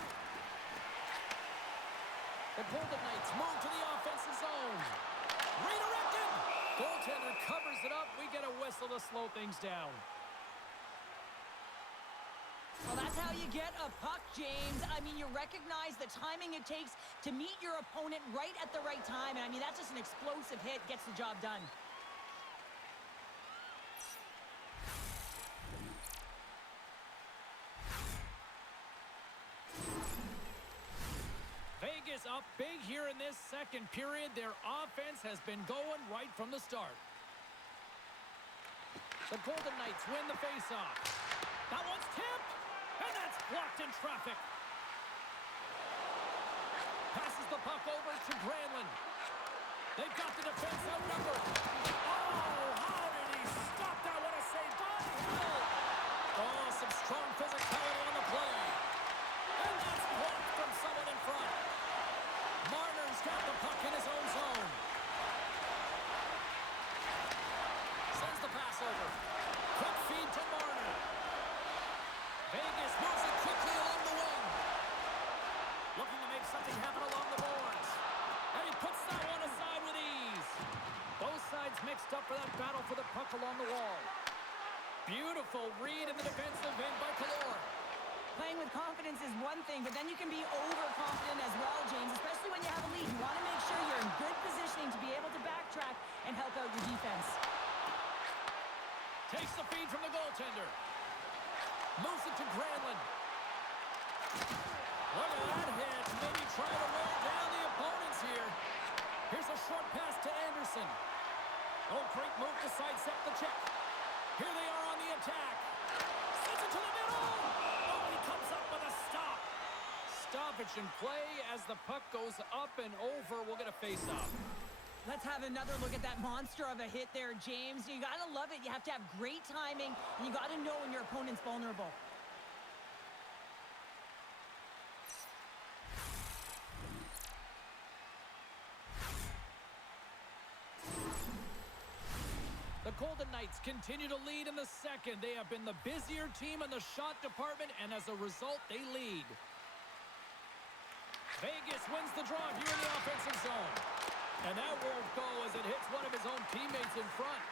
The Golden Knights move to the offensive zone. Redirected! Goaltender covers it up. We get a whistle to slow things down. Well, that's how you get a puck, James. I mean, you recognize the timing it takes to meet your opponent right at the right time. And, I mean, that's just an explosive hit. Gets the job done. Vegas up big here in this second period. Their offense has been going right from the start. The Golden Knights win the faceoff. That one's tipped, and that's blocked in traffic. Passes the puck over to Granlund. They've got the defense outnumbered. Oh, how did he stop that? What a save by Hill. Oh, some strong physicality on the play. And that's blocked from someone in front. Marner's got the puck in his own zone. Sends the pass over. Quick feed to Marner. Vegas moves it quickly along the wing. Looking to make something happen along the boards. And he puts that one aside with ease. Both sides mixed up for that battle for the puck along the wall. Beautiful read in the defensive end by Kalor. Playing with confidence is one thing, but then you can be overconfident as well, James, especially when you have a lead. You want to make sure you're in good positioning to be able to backtrack and help out your defense. Takes the feed from the goaltender. Moves it to Granlund. Look at that hit. Maybe try to wear down the opponents here. Here's a short pass to Anderson. Oh, great move to sidestep the check. Here they are on the attack. Sends it to the middle. Oh, he comes up with a stop. Stoppage in play as the puck goes up and over. We'll get a face-off. Let's have another look at that monster of a hit there, James. You got to love it. You have to have great timing, and you got to know when your opponent's vulnerable. The Golden Knights continue to lead in the second. They have been the busier team in the shot department, and as a result, they lead. Vegas wins the draw here in the offensive zone. And that won't go as it hits one of his own teammates in front.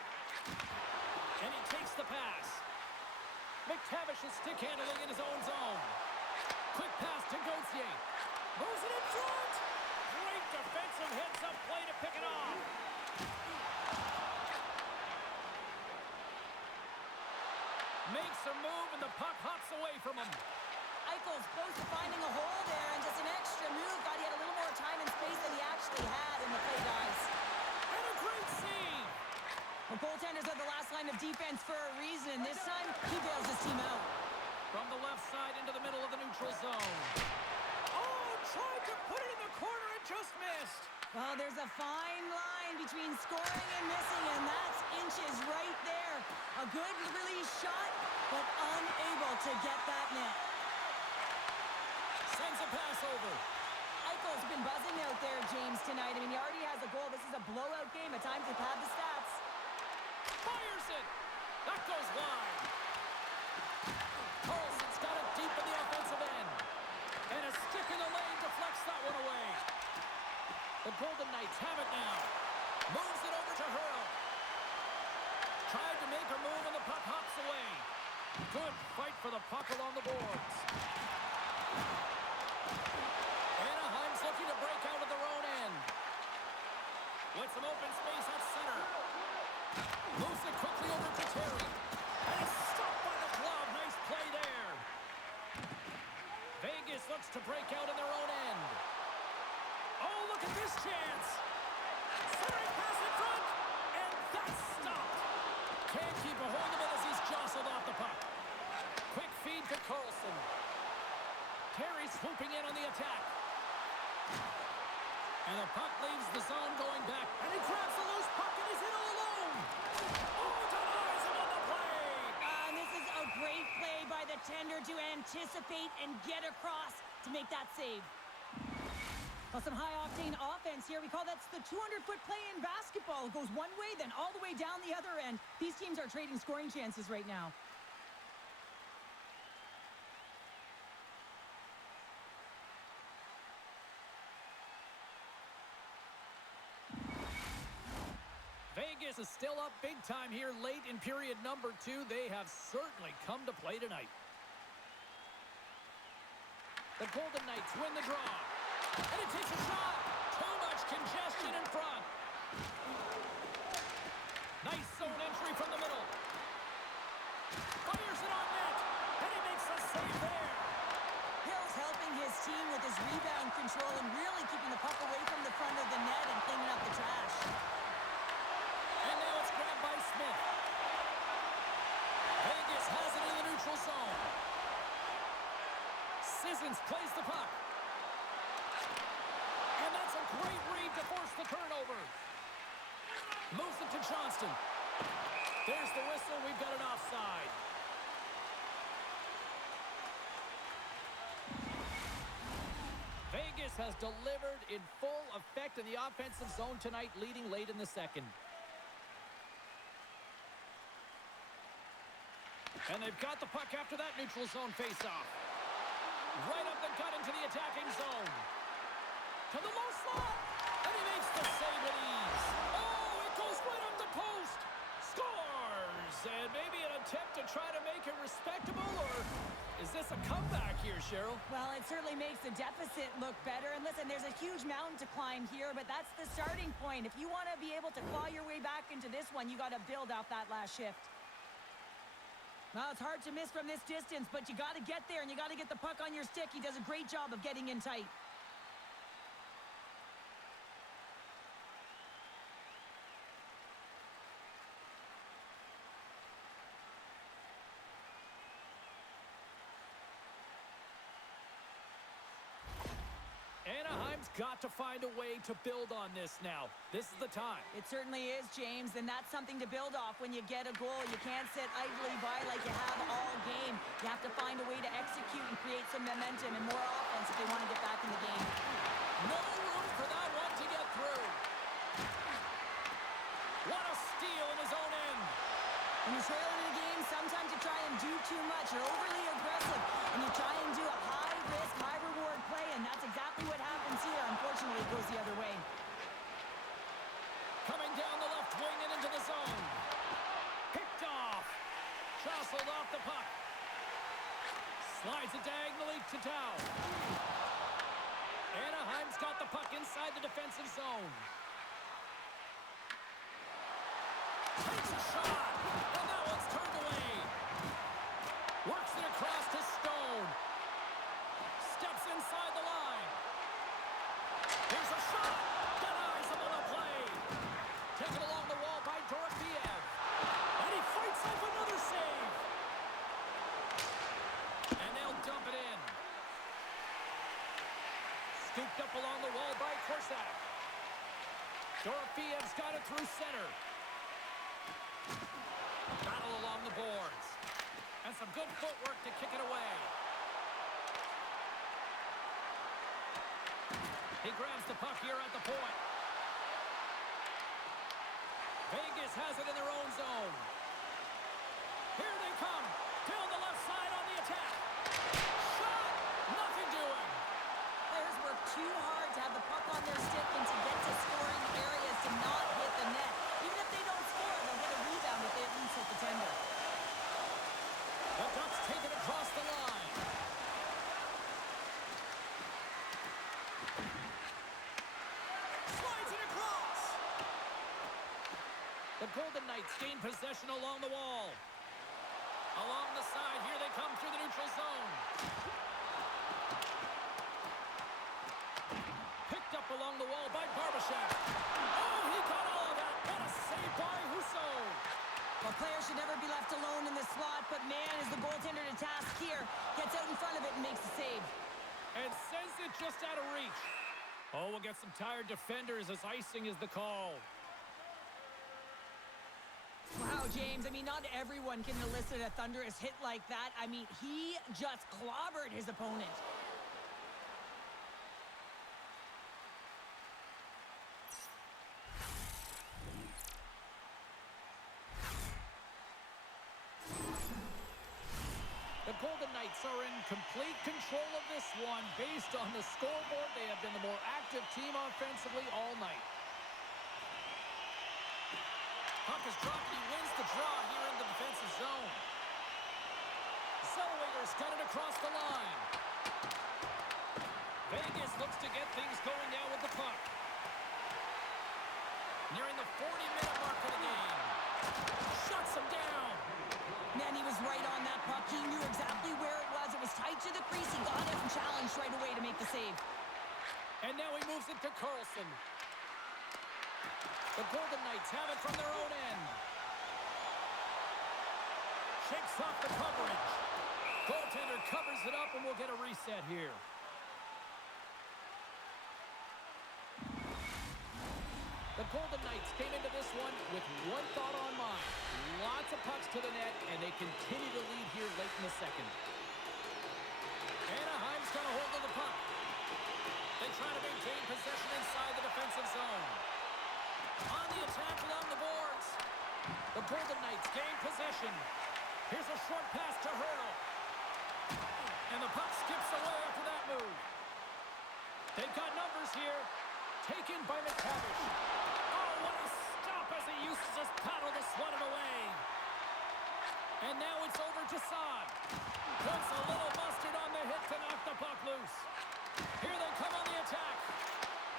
And he takes the pass. McTavish's stick handling in his own zone. Quick pass to Gauthier. Moves it in front. Great defensive hits up play to pick it off. Makes a move and the puck hops away from him. Eichel's close to finding a hole there, and just an extra move. Thought he had a little more time and space than he actually had in the play, guys. And a great save. Well, goaltenders are the last line of defense for a reason. This time, he bails his team out. From the left side into the middle of the neutral zone. Oh, tried to put it in the corner and just missed. Well, there's a fine line between scoring and missing, and that's inches right there. A good release shot, but unable to get that net. Sends a pass over. Eichel's been buzzing out there, James, tonight. I mean, he already has a goal. This is a blowout game. At times, to pad the stats. Fires it. That goes wide. Carlson's got it deep in the offensive end. And a stick in the lane deflects that one away. The Golden Knights have it now. Moves it over to Hurl. Tried to make a move and the puck hops away. Good fight for the puck along the boards. Anaheim's looking to break out of their own end. With some open space at center. Moves it quickly over to Terry. And it's stopped by the glove. Nice play there. Vegas looks to break out in their own end. Oh, look at this chance. Centering pass in front. And that's stopped. Can't keep a hold of it as he's jostled off the puck. Quick feed to Carlson. Terry's swooping in on the attack. And the puck leaves the zone going back. And he grabs the loose puck and he's in all alone. Oh, denies him on the play. And this is a great play by the tender to anticipate and get across to make that save. Well, some high-octane offense here. We call that's the 200-foot play in basketball. It goes one way, then all the way down the other end. These teams are trading scoring chances right now. Vegas is still up big time here late in period number 2. They have certainly come to play tonight. The Golden Knights win the draw. And it takes a shot. Too much congestion in front. Nice zone entry from the middle. Fires it on net. And he makes a save there. Hill's helping his team with his rebound control and really keeping the puck away from the front of the net and cleaning up the trash. And now it's grabbed by Smith. Vegas has it in the neutral zone. Sissons plays the puck. And that's a great read to force the turnover. Moves it to Johnston. There's the whistle. We've got an offside. Vegas has delivered in full effect in the offensive zone tonight, leading late in the second. And they've got the puck after that neutral zone faceoff. Right up the gut into the attacking zone. To the low slot. And he makes the save with ease. Oh, it goes right up the post. Scores. And maybe an attempt to try to make it respectable, or is this a comeback here, Cheryl? Well, it certainly makes the deficit look better. And listen, there's a huge mountain to climb here, but that's the starting point. If you want to be able to claw your way back into this one, you got to build off that last shift. Well, it's hard to miss from this distance, but you got to get there, and you got to get the puck on your stick. He does a great job of getting in tight. Anaheim's got to find a way to build on this now. This is the time. It certainly is, James, and that's something to build off when you get a goal. You can't sit idly by like you have all game. You have to find a way to execute and create some momentum and more offense if they want to get back in the game. No room for that one to get through. What a steal in his own end. When you're trailing in a game, sometimes you try and do too much. You're overly aggressive, and you try and do a high-risk, high-reward play, and that's exactly what happens here. Unfortunately, it goes the other way. Coming down the left wing and into the zone. Picked off. Jostled off the puck. Slides it diagonally to Dow. Anaheim's got the puck inside the defensive zone. Takes a shot. And that one's turned away. Works it across to Stone. Steps inside the line. Here's a shot. Denies him on the play. Taken along the wall by Dorofiev. And he fights off another save. And they'll dump it in. Scooped up along the wall by Korsak. Dorofiev's got it through center. Battle along the boards. And some good footwork to kick it away. He grabs the puck here at the point. Vegas has it in their own zone. Here they come. Down the left side on the attack. Shot! Nothing doing. Players work too hard to have the puck on their stick and to get to scoring areas to not hit the net. Even if they don't score, they'll get a rebound if they at least hit the tender. The Ducks take it across the line. Slides it across. The Golden Knights gain possession along the wall. Along the side, here they come through the neutral zone. Picked up along the wall by Barbashev. Oh, he got all of that. What a save by Husso. Well, players should never be left alone in the slot, but man, is the goaltender to task here. Gets out in front of it and makes the save. And sends it just out of reach. Oh, we'll get some tired defenders as icing is the call. Wow, James, I mean, not everyone can elicit a thunderous hit like that. I mean, he just clobbered his opponent. The Golden Knights are in complete control of this one. Based on the scoreboard, they have been the more active team offensively all night. Puck is dropped, and he wins the draw here in the defensive zone. Zellweger's got it across the line. Vegas looks to get things going now with the puck. Nearing the 40-minute mark of the game. Shuts him down. Man, he was right on that puck. He knew exactly where it was. It was tight to the crease. He got it and challenged right away to make the save. And now he moves it to Carlson. The Golden Knights have it from their own end. Shakes off the coverage. Goaltender covers it up, and we'll get a reset here. The Golden Knights came into this one with one thought on mind. Lots of pucks to the net, and they continue to lead here late in the second. Anaheim's got a hold of the puck. They try to maintain possession inside the defensive zone. On the attack along the boards. The Golden Knights gain possession. Here's a short pass to Hurdle. And the puck skips away after that move. They've got numbers here. Taken by McTavish. Oh, what a stop as he uses his paddle to swat it away. And now it's over to Saad. Puts a little mustard on the hit to knock the puck loose. Here they come on the attack.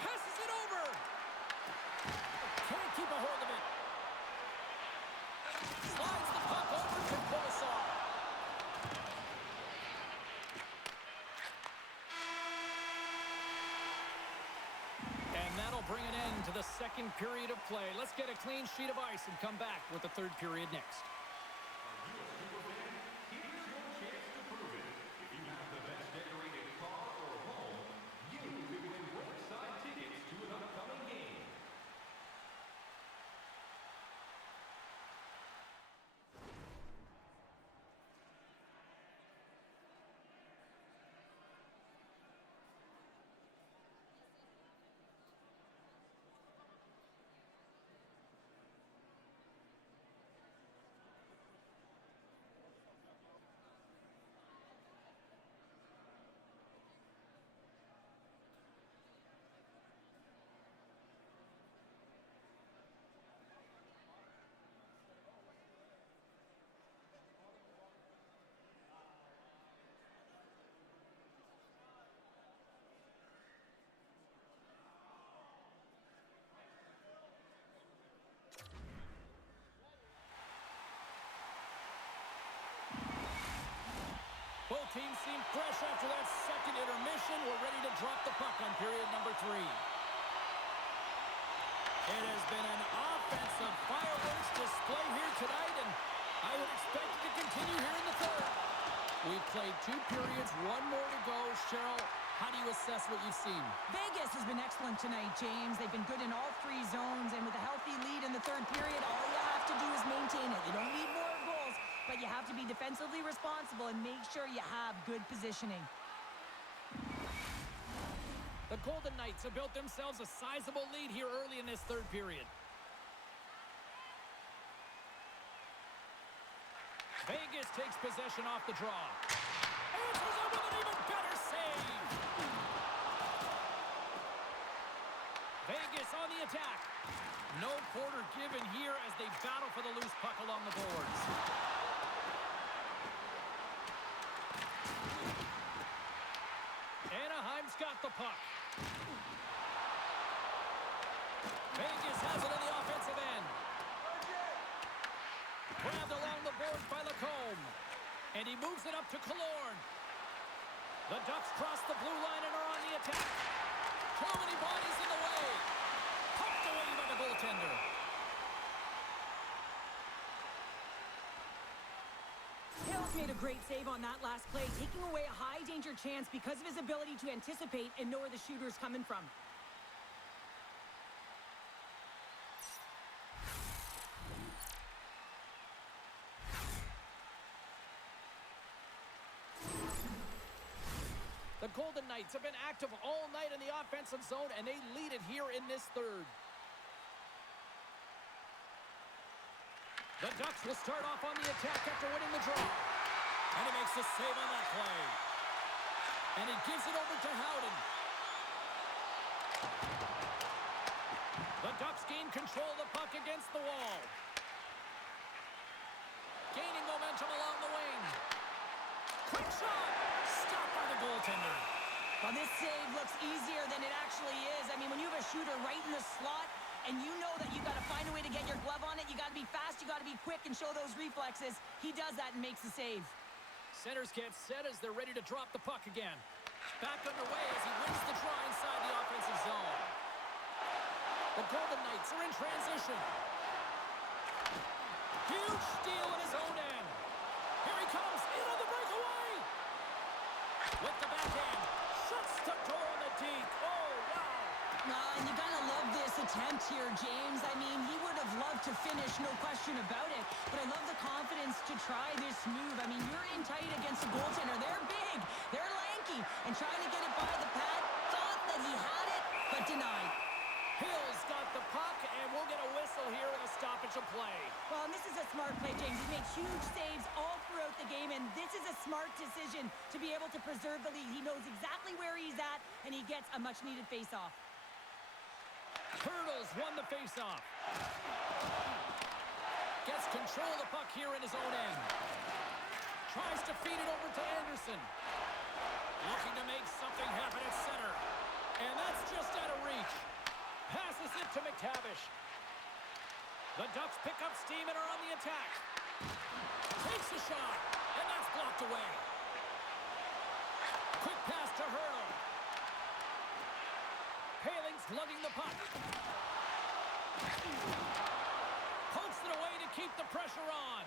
Passes it over. Can't keep a hold of it. Slides the puck over to Kolasar. And that'll bring an end to the second period of play. Let's get a clean sheet of ice and come back with the third period next. Both teams seem fresh after that second intermission. We're ready to drop the puck on period number 3. It has been an offensive fireworks display here tonight, and I would expect it to continue here in the third. We've played 2 periods, 1 more to go. Cheryl, how do you assess what you've seen? Vegas has been excellent tonight, James. They've been good in all 3 zones, and with a healthy lead in the third period, all you have to do is maintain it. You don't need more goals, but you have to be defensively responsible and make sure you have good positioning. The Golden Knights have built themselves a sizable lead here early in this third period. Vegas takes possession off the draw. Answers up with an even better save. Vegas on the attack. No quarter given here as they battle for the loose puck along the boards. Anaheim's got the puck. Vegas has it in the offensive end. Grabbed along the boards by Lacombe. And he moves it up to Killorn. The Ducks cross the blue line and are on the attack. Too many bodies in the way. Pumped away by the goaltender. Hill's made a great save on that last play, taking away a high-danger chance because of his ability to anticipate and know where the shooter's coming from. The Golden Knights have been active all night in the offensive zone, and they lead it here in this third. The Ducks will start off on the attack after winning the draw. And he makes the save on that play. And he gives it over to Howden. The Ducks gain control of the puck against the wall. Gaining momentum along the wing. Quick shot! Stopped by the goaltender. Well, this save looks easier than it actually is. I mean, when you have a shooter right in the slot, and you know that you've got to find a way to get your glove on it, you got to be fast, you got to be quick and show those reflexes. He does that and makes the save. Centers get set as they're ready to drop the puck again. Back underway as he wins the draw inside the offensive zone. The Golden Knights are in transition. Huge steal in his own end. Here he comes, in on the breakaway. With the backhand, shuts the door on the deke. Oh, wow. And you got to love this attempt here, James. I mean, he would have loved to finish, no question about it. But I love the confidence to try this move. I mean, you're in tight against a goaltender. They're big, they're lanky, and trying to get it by the pad. Thought that he had it, but denied. Hill's got the puck, and we'll get a whistle here with a stoppage of play. Well, and this is a smart play, James. He's made huge saves all throughout the game, and this is a smart decision to be able to preserve the lead. He knows exactly where he's at, and he gets a much-needed face-off. Hurdles won the face-off. Gets control of the puck here in his own end. Tries to feed it over to Anderson. Looking to make something happen at center. And that's just out of reach. Passes it to McTavish. The Ducks pick up steam and are on the attack. Takes a shot, and that's blocked away. Quick pass to Hurdle. Paling's lugging the puck. Pokes it away to keep the pressure on.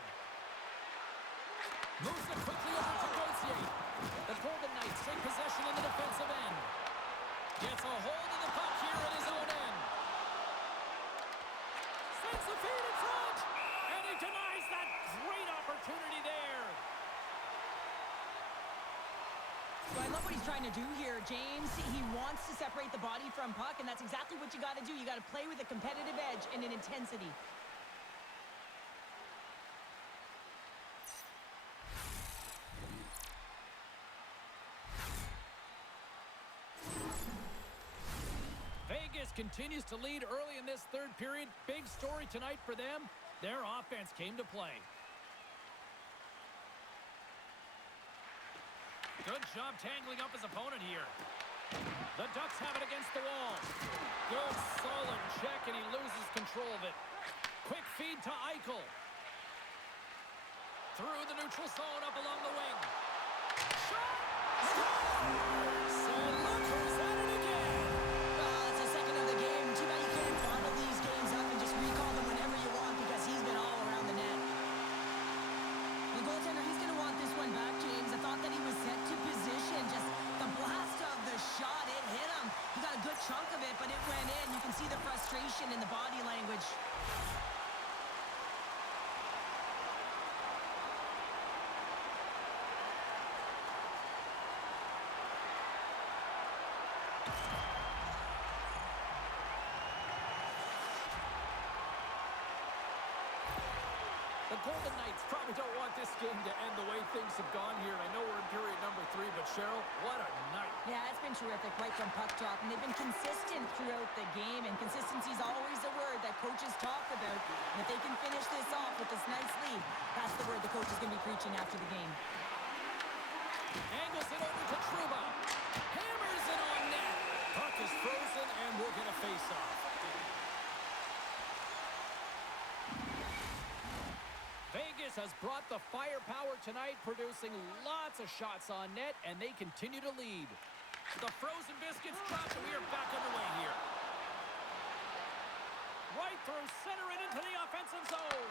Moves it quickly over to Gauthier. The Golden Knights take possession in the defensive end. Gets a hold of the puck here at his own end. Sends the feed in front. And he denies that great opportunity there. So I love what he's trying to do here, James. He wants to separate the body from puck, and that's exactly what you got to do. You got to play with a competitive edge and an intensity. Vegas continues to lead early in this third period. Big story tonight for them. Their offense came to play. Good job tangling up his opponent here. The Ducks have it against the wall. Good solid check, and he loses control of it. Quick feed to Eichel. Through the neutral zone up along the wing. Shot! Scores! And look who's at it again. It's the second of the game. Too bad you can't bottle these games up and just recall them whenever you want because he's been all around the net. The goaltender, he's going to want this one back, James. I thought that he was set to position. Just the blast of the shot, it hit him. He got a good chunk of it, but it went in. You can see the frustration in the body language. The Golden Knights probably don't want this game to end the way things have gone here. I know we're in period number 3, but Cheryl, what a night. Yeah, it's been terrific right from puck drop, and they've been consistent throughout the game, and consistency is always a word that coaches talk about. And if they can finish this off with this nice lead, that's the word the coach is going to be preaching after the game. Angles it over to Trouba. Hammers it on net. Puck is frozen, and we're going to face off. Vegas has brought the firepower tonight, producing lots of shots on net, and they continue to lead. The frozen biscuits dropped, and we are back underway here. Right through center and into the offensive zone.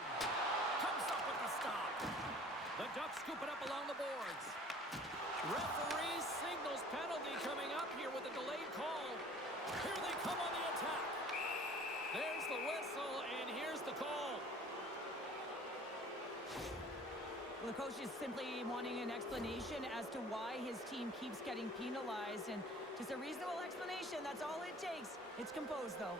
Comes up with the stop. The Ducks scoop it up along the boards. Referee signals penalty coming up here with a delayed call. Here they come on the attack. There's the whistle, and here's the call. Well, the coach is simply wanting an explanation as to why his team keeps getting penalized, and just a reasonable explanation, that's all it takes. It's composed, though.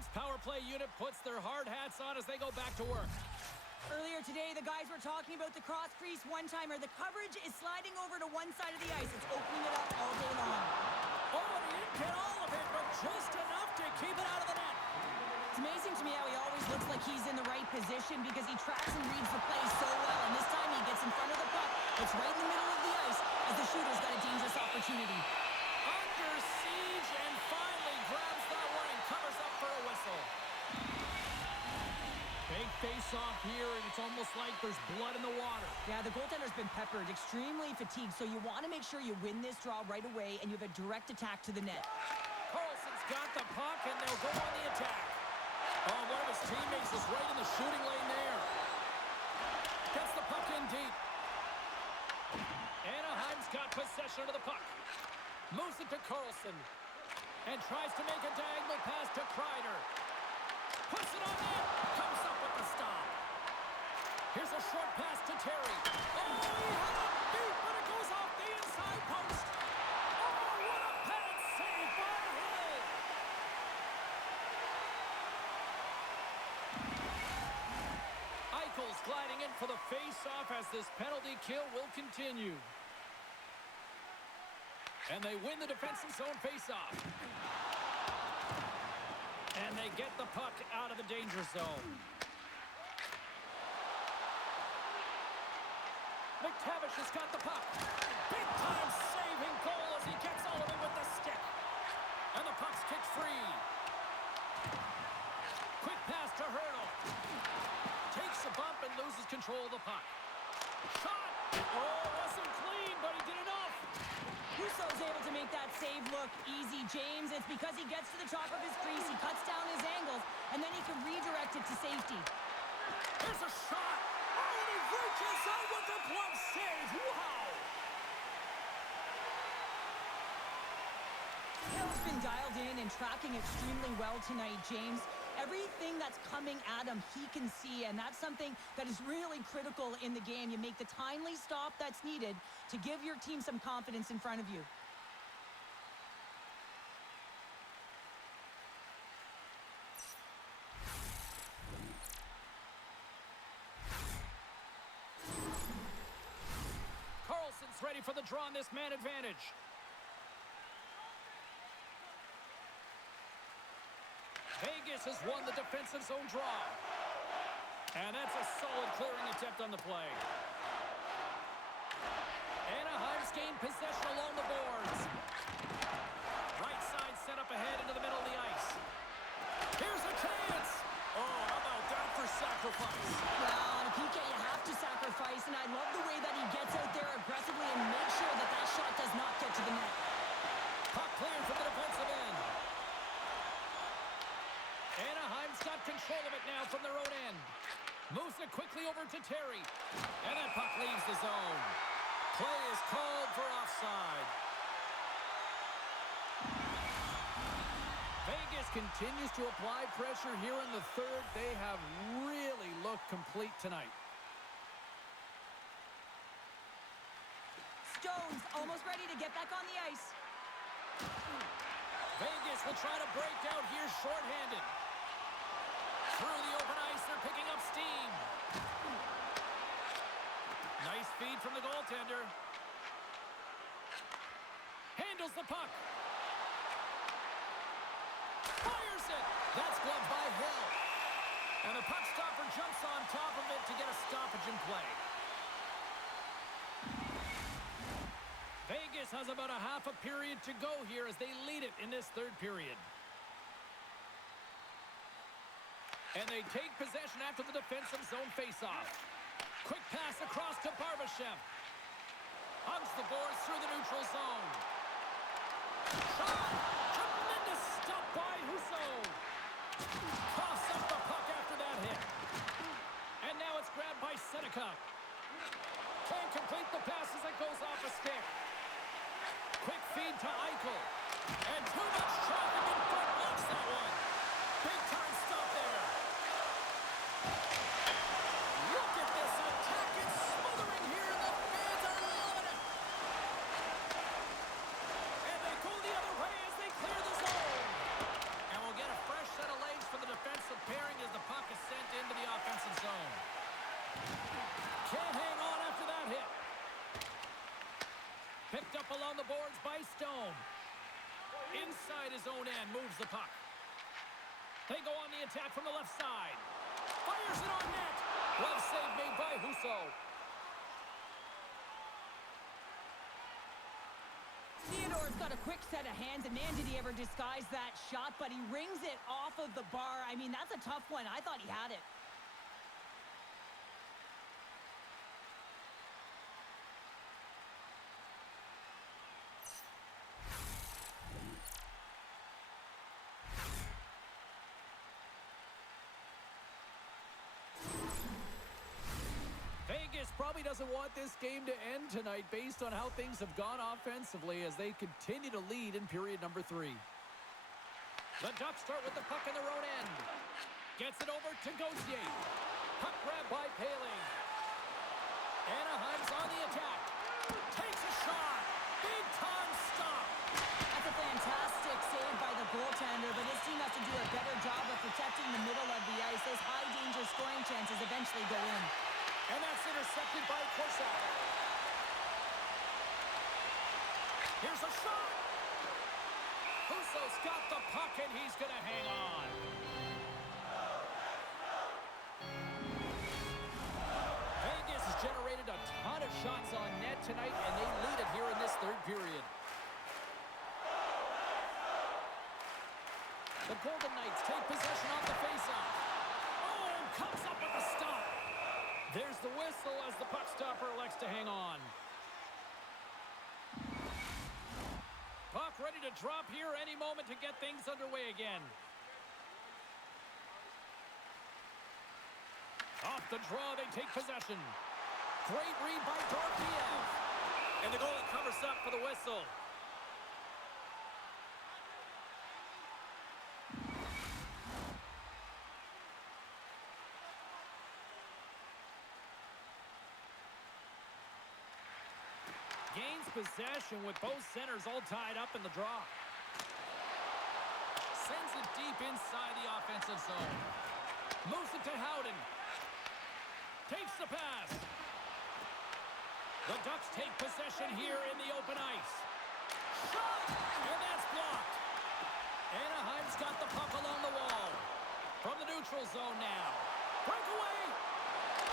Anaheim's power play unit puts their hard hats on as they go back to work. Earlier today, the guys were talking about the cross-crease one-timer. The coverage is sliding over to one side of the ice. It's opening it up all day long. Oh, and he didn't get all of it, but just enough to keep it out of the net. It's amazing to me how he always looks like he's in the right position because he tracks and reads the play so well. And this time he gets in front of the puck. It's right in the middle of the ice as the shooter's got a dangerous opportunity. Under siege and finally grabs that one and covers up for a whistle. Big face-off here, and it's almost like there's blood in the water. Yeah, the goaltender's been peppered, extremely fatigued, so you want to make sure you win this draw right away and you have a direct attack to the net. Carlson's got the puck, and they'll go on the attack. Oh, one of his teammates is right in the shooting lane there. Gets the puck in deep. Anaheim's got possession of the puck. Moves it to Carlson. And tries to make a diagonal pass to Kreider. Puts it on net. Comes up with the stop. Here's a short pass to Terry. Oh, he had it deep, but it goes off the inside post. Oh, what a pad save by Hill. Eichel's gliding in for the face-off as this penalty kill will continue. And they win the defensive zone face-off. And they get the puck out of the danger zone. McTavish has got the puck. Big-time saving goal as he gets all of it with the stick. And the puck's kicked free. Quick pass to Hurdle. Takes a bump and loses control of the puck. Shot! Oh, wasn't clean, but he did enough. Husso's able to make that save look easy, James. It's because he gets to the top of his crease, he cuts down his angles, and then he can redirect it to safety. There's a shot! Oh, and he reaches out with the glove save! Wow! Hill's been dialed in and tracking extremely well tonight, James. Everything that's coming at him, he can see, and that's something that is really critical in the game. You make the timely stop that's needed to give your team some confidence in front of you. Carlson's ready for the draw on this man advantage. Vegas has won the defensive zone draw. And that's a solid clearing attempt on the play. Anaheim's gained possession along the boards. Right side set up ahead into the middle of the ice. Here's a chance. Oh, how about that for sacrifice? Well, on a PK, you have to sacrifice, and I love the way that he gets out there aggressively and makes sure that that shot does not get to the net. Puck cleared from the defensive end. Anaheim's got control of it now from their own end. Moves it quickly over to Terry. And that puck leaves the zone. Play is called for offside. Vegas continues to apply pressure here in the third. They have really looked complete tonight. Stone's almost ready to get back on the ice. Vegas will try to break out here shorthanded. Through the open ice, they're picking up steam. Nice feed from the goaltender. Handles the puck. Fires it. That's gloved by Hill. And the puck stopper jumps on top of it to get a stoppage in play. Vegas has about a half a period to go here as they lead it in this third period. And they take possession after the defensive zone faceoff. Quick pass across to Barbashev. Hugs the boards through the neutral zone. Shot! Tremendous stop by Husso. Toss up the puck after that hit. And now it's grabbed by Seneca. Can't complete the pass as it goes off a stick. Quick feed to Eichel. And too much traffic in front blocks that one. Big time stop there. Look at this attack. It's smothering here. The fans are loving it. And they go the other way as they clear the zone. And we'll get a fresh set of legs for Inside his own end, moves the puck. They go on the attack from the left side. Fires it on net. Glove save made by Husso. Theodore's got a quick set of hands, and man, did he ever disguise that shot, but he rings it off of the bar. I mean, that's a tough one. I thought he had it. Vegas probably doesn't want this game to end tonight based on how things have gone offensively as they continue to lead in period number 3. The Ducks start with the puck in their own end. Gets it over to Gauthier. Puck grab by Paling. Anaheim's on the attack. Takes a shot. Big time stop. That's a fantastic save by the goaltender, but his team has to do a better job of protecting the middle of the ice. Those high-danger scoring chances eventually go in. And that's intercepted by Korsak. Here's a shot. Husso's got the puck, and he's going to hang on. Vegas has generated a ton of shots on net tonight, and they lead it here in this third period. The Golden Knights take possession off the faceoff. Oh, comes up with a stop. There's the whistle as the puck stopper elects to hang on. Puck ready to drop here any moment to get things underway again. Off the draw, they take possession. Great read by Dorfiev. And the goalie covers up for the whistle. Gains possession with both centers all tied up in the draw. Sends it deep inside the offensive zone. Moves it to Howden. Takes the pass. The Ducks take possession here in the open ice. Shot! And that's blocked. Anaheim's got the puck along the wall. From the neutral zone now. Breakaway!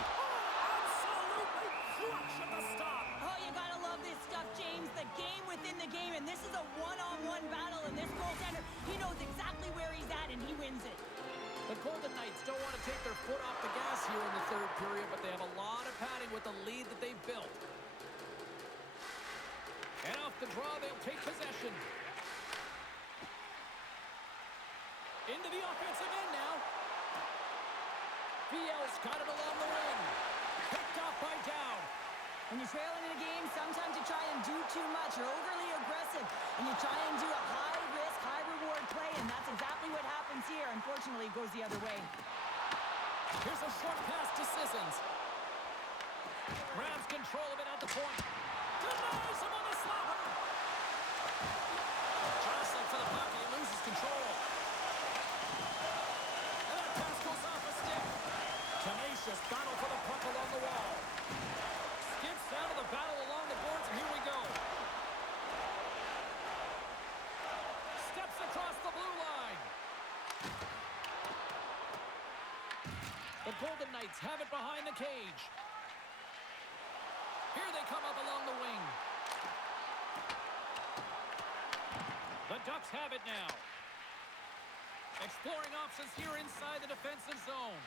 Oh, absolutely clutch at the stop. Oh, you gotta love this stuff, James. The game within the game, and this is a one-on-one battle, and this goaltender, he knows exactly where he's at, and he wins it. The Golden Knights don't want to take their foot off the gas here in the third period, but they have a lot of padding with the lead that they've built. And off the draw, they'll take possession. Into the offensive end now. Viel's got it along the wing. Picked off by Dow. When you're trailing in a game, sometimes you try and do too much. You're overly aggressive, and you try and do a high-risk, high-reward play, and that's exactly what happens here. Unfortunately, it goes the other way. Here's a short pass to Sissons. Grabs control of it at the point. Denies him on the slapper. Jostling for the puck, he loses control. And that pass goes off a stick. Tenacious battle for the puck along the wall. Skips out of the battle along the boards, and here we go. Steps across the blue line. The Golden Knights have it behind the cage. Here they come up along the wing. The Ducks have it now. Exploring options here inside the defensive zone.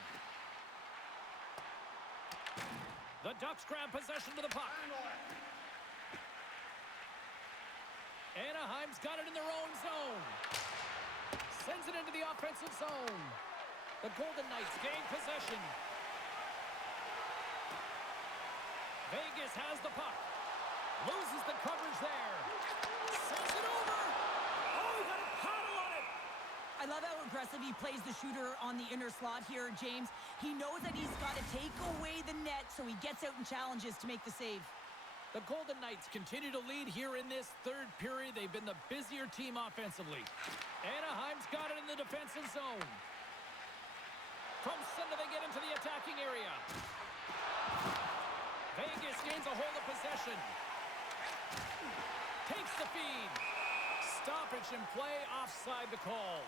The Ducks grab possession to the puck. Anaheim's got it in their own zone. Sends it into the offensive zone. The Golden Knights gain possession. Vegas has the puck. Loses the coverage there. Sends it over. Oh, he got a paddle on it. I love how aggressive he plays the shooter on the inner slot here, James. He knows that he's got to take away the net, so he gets out and challenges to make the save. The Golden Knights continue to lead here in this third period. They've been the busier team offensively. Anaheim's got it in the defensive zone. From center, they get into the attacking area. Vegas gains a hold of possession. Takes the feed. Stoppage in play, offside the call.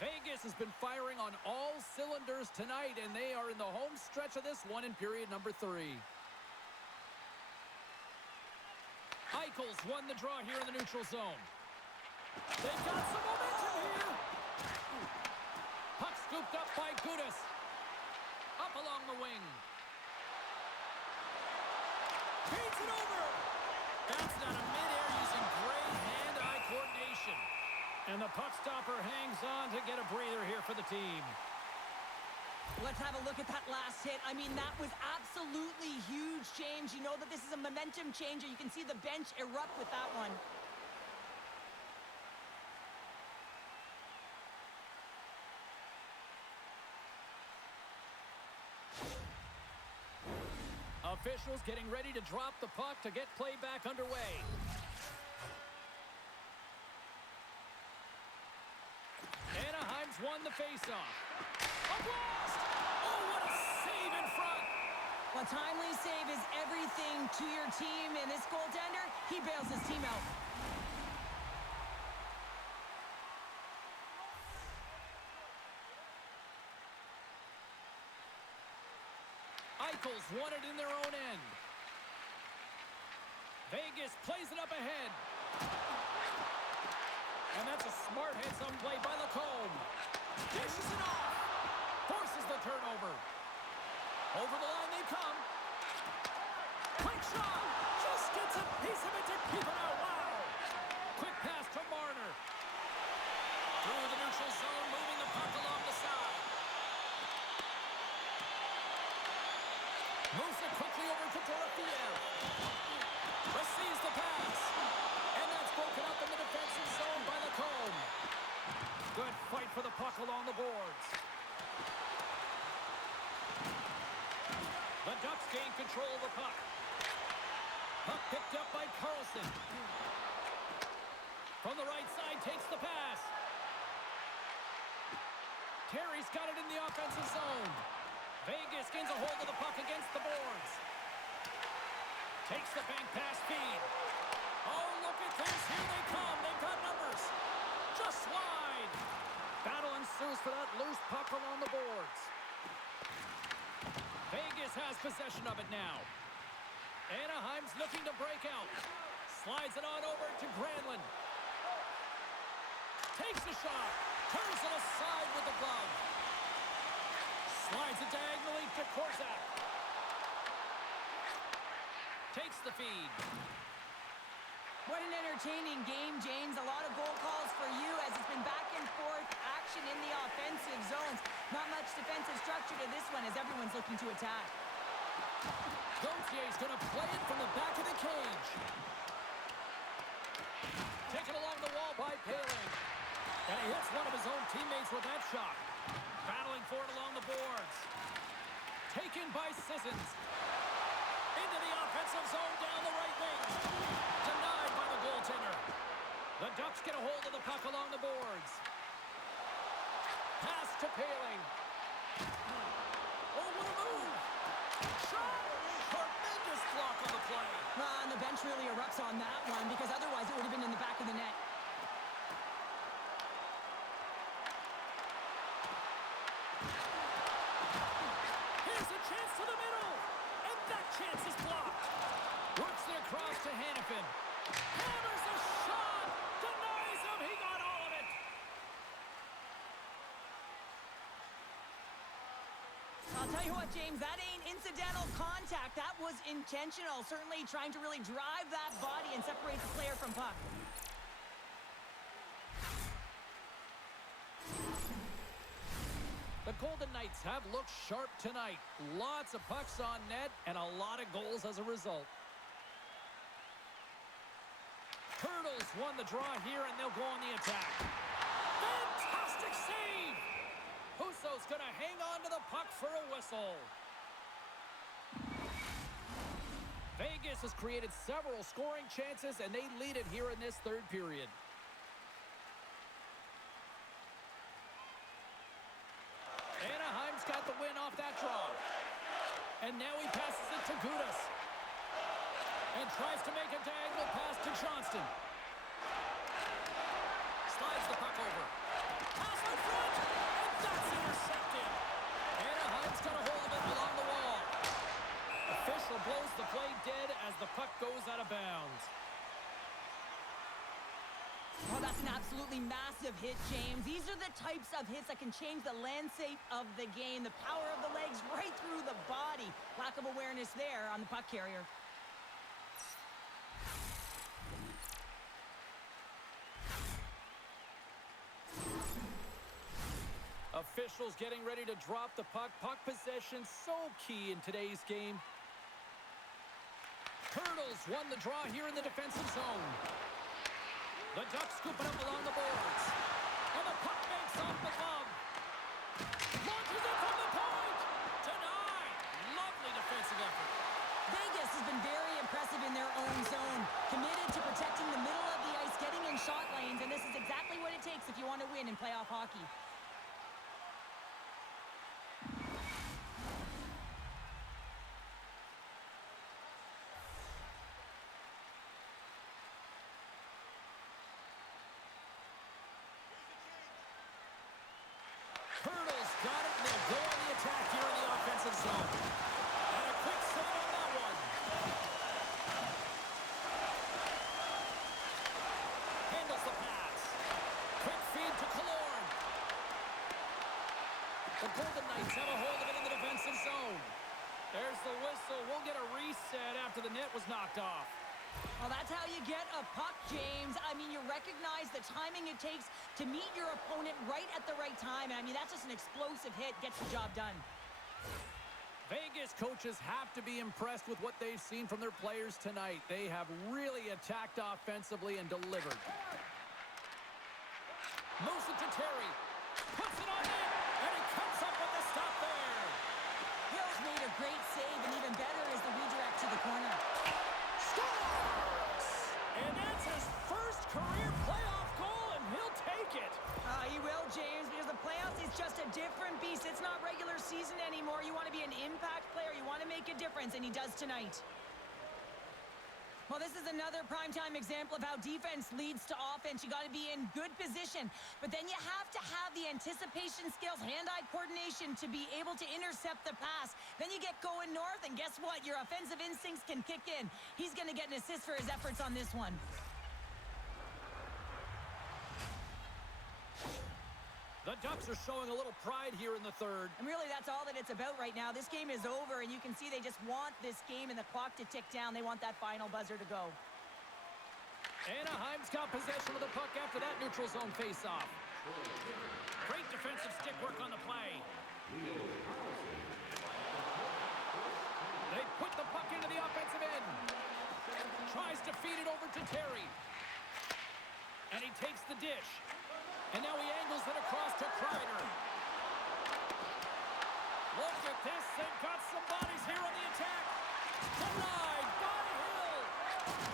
Vegas has been firing on all cylinders tonight, and they are in the home stretch of this one in period number 3. Eichel's won the draw here in the neutral zone. They've got some momentum here. Puck scooped up by Gudas. Up along the wing. Feeds it over. Bounced out of midair using great hand-eye coordination. And the puck stopper hangs on to get a breather here for the team. Let's have a look at that last hit. I mean, that was absolutely huge change. You know that this is a momentum changer. You can see the bench erupt with that one. Officials getting ready to drop the puck to get play back underway. Anaheim's won the faceoff. A blast! Oh, what a save in front! A timely save is everything to your team, and this goaltender, he bails his team out. Eichel's won it in their own end. Vegas plays it up ahead. And that's a smart heads-on play by Lacombe. Dishes it off. Forces the turnover. Over the line they come. Quick shot. Just gets a piece of it to keep it out. Wow. Quick pass to Marner. Through the neutral zone, moving the puck along the side. Moves it quickly over to Dorofiev. Receives the pass. And that's broken up in the defensive zone by Lacombe. Good fight for the puck along the boards. The Ducks gain control of the puck. Puck picked up by Carlson. From the right side, takes the pass. Terry's got it in the offensive zone. Vegas gains a hold of the puck against the boards. Takes the bank pass feed. Oh, look at this. Here they come. They've got numbers. Just wide. Battle ensues for that loose puck along the boards. Vegas has possession of it now. Anaheim's looking to break out. Slides it on over to Granlund. Takes a shot. Turns it aside with the glove. Slides it diagonally to Korczak. Takes the feed. What an entertaining game, James. A lot of goal calls for you as it's been back and forth action in the offensive zones. Not much defensive structure to this one as everyone's looking to attack. Gautier's going to play it from the back of the cage. Taken along the wall by Paling. And he hits one of his own teammates with that shot. Battling for it along the boards. Taken by Sissons. Into the offensive zone down the right wing. Denied by the goaltender. The Ducks get a hold of the puck along the boards. Pass to Paling. Oh, what a move. Shot. Tremendous block on the play. And the bench really erupts on that one because otherwise it would have been in the back of the net. Here's a chance to the middle. And that chance is blocked. Works it across to Hannafin. Hammers a shot. Denies him. He got all of it. I'll tell you what, James, that ain't incidental contact. That was intentional. Certainly trying to really drive that body and separate the player from puck. The Golden Knights have looked sharp tonight. Lots of pucks on net and a lot of goals as a result. Turtles won the draw here, and they'll go on the attack. Fantastic save! Husso's going to hang on to the puck for a whistle. Vegas has created several scoring chances, and they lead it here in this third period. Anaheim's got the win off that draw. And now he passes it to Gudas. And tries to make a diagonal pass to Johnston. Slides the puck over. Pass in front, and that's intercepted. Anaheim's got a hold of it along the wall. Official blows the play dead as the puck goes out of bounds. Oh, that's an absolutely massive hit, James. These are the types of hits that can change the landscape of the game. The power of the legs right through the body. Lack of awareness there on the puck carrier. Officials getting ready to drop the puck. Puck possession so key in today's game. Turtles won the draw here in the defensive zone. The Ducks scoop it up along the boards. And the puck makes off the glove. Launches it from the point. Denied. Lovely defensive effort. Vegas has been very impressive in their own zone. Committed to protecting the middle of the ice, getting in shot lanes, and this is exactly what it takes if you want to win in playoff hockey. Turtles got it, and they'll go on the attack here in the offensive zone. And a quick save on that one. Handles the pass. Quick feed to Killorn. The Golden Knights have a hold of it in the defensive zone. There's the whistle. We'll get a reset after the net was knocked off. Well, that's how you get a puck, James. I mean, you recognize the timing it takes to meet your opponent right at the right time. I mean, that's just an explosive hit. Gets the job done. Vegas coaches have to be impressed with what they've seen from their players tonight. They have really attacked offensively and delivered. Moves it to Terry. Puts it on in, and he comes up with the stop there. Hill's made a great save, and even better is the redirect to the corner. Scores! And that's his first career playoff goal, and he'll take it. He will, James, because the playoffs is just a different beast. It's not regular season anymore. You want to be an impact player. You want to make a difference, and he does tonight. Well, this is another primetime example of how defense leads to offense. You got to be in good position, but then you have to have the anticipation skills, hand-eye coordination to be able to intercept the pass. Then you get going north, and guess what? Your offensive instincts can kick in. He's going to get an assist for his efforts on this one. The Ducks are showing a little pride here in the third. And really, that's all that it's about right now. This game is over, and you can see they just want this game and the clock to tick down. They want that final buzzer to go. Anaheim's got possession of the puck after that neutral zone faceoff. Great defensive stick work on the play. They put the puck into the offensive end. Tries to feed it over to Terry. And he takes the dish. And now he angles it across to Kreider. Look at this. They've got some bodies here on the attack. Denied by Hill.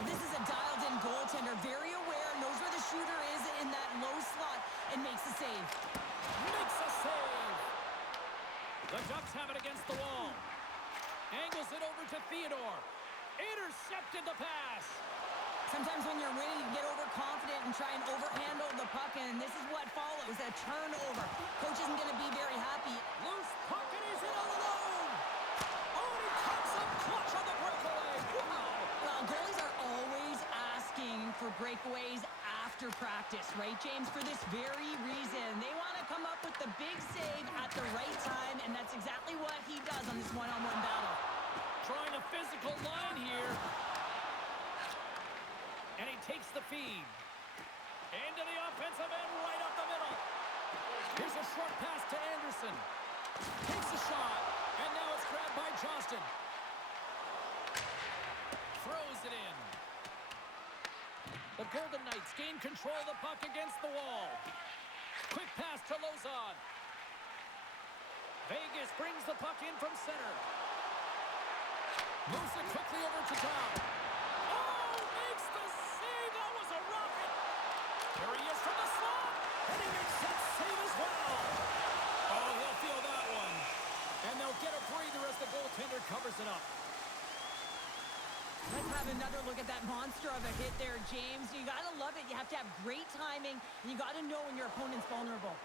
This is a dialed-in goaltender. Very aware, knows where the shooter is in that low slot, and makes the save. Makes a save. The Ducks have it against the wall. Angles it over to Theodore. Intercepted the pass. Sometimes when you're winning, you get overconfident and try and overhandle the puck, and this is what follows, a turnover. Coach isn't going to be very happy. Loose puck, and he's in all alone. Oh, and he comes up clutch on the breakaway. Wow. Well, goalies are always asking for breakaways after practice, right, James? For this very reason. They want to come up with the big save at the right time, and that's exactly what he does on this one-on-one battle. Trying a physical line here. And he takes the feed. Into the offensive end, right up the middle. Here's a short pass to Anderson. Takes a shot. And now it's grabbed by Johnston. Throws it in. The Golden Knights gain control of the puck against the wall. Quick pass to Lozon. Vegas brings the puck in from center. Moves it quickly over to Tom. Oh, makes the save. That was a rocket. Here he is from the slot. And he makes that save as well. Oh, he'll feel that one. And they'll get a breather as the goaltender covers it up. Let's have another look at that monster of a hit there, James. You got to love it. You have to have great timing, and you got to know when your opponent's vulnerable.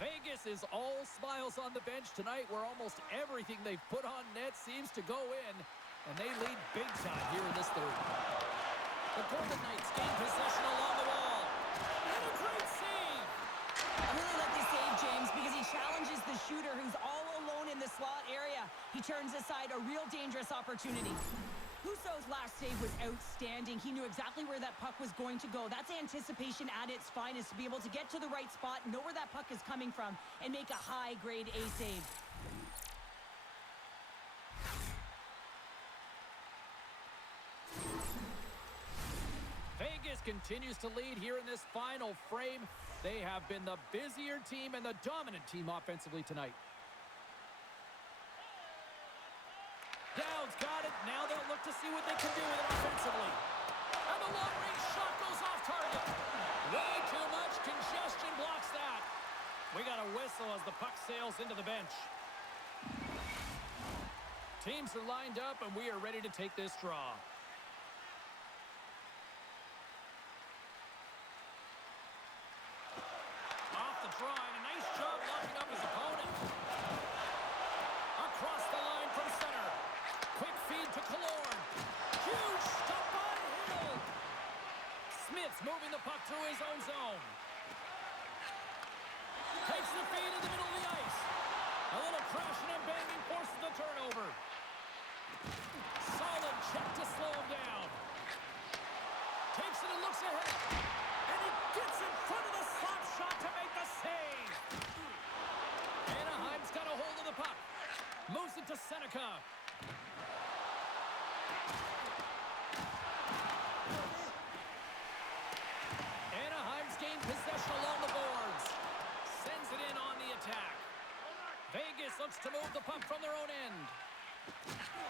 Vegas is all smiles on the bench tonight, where almost everything they've put on net seems to go in, and they lead big time here in this third. The Golden Knights gain possession along the wall. And a great save! I really like this save, James, because he challenges the shooter who's all alone in the slot area. He turns aside a real dangerous opportunity. Husso's last save was outstanding. He knew exactly where that puck was going to go. That's anticipation at its finest, to be able to get to the right spot, know where that puck is coming from, and make a high-grade A save. Vegas continues to lead here in this final frame. They have been the busier team and the dominant team offensively tonight. Dowd's got it. Now they'll look to see what they can do with it offensively. And the long-range shot goes off target. Way too much congestion blocks that. We got a whistle as the puck sails into the bench. Teams are lined up, and we are ready to take this draw. Off the draw, and a nice job locking up his opponent. Across the line from center. Quick feed to Killorn. Huge stop by Hill. Smith's moving the puck through his own zone. Takes the feed in the middle of the ice. A little crashing and banging forces the turnover. Solid check to slow him down. Takes it and looks ahead. And he gets in front of the slap shot to make the save. Anaheim's got a hold of the puck. Moves it to Seneca. Anaheim's gained possession along the boards. Sends it in on the attack. Vegas looks to move the puck from their own end.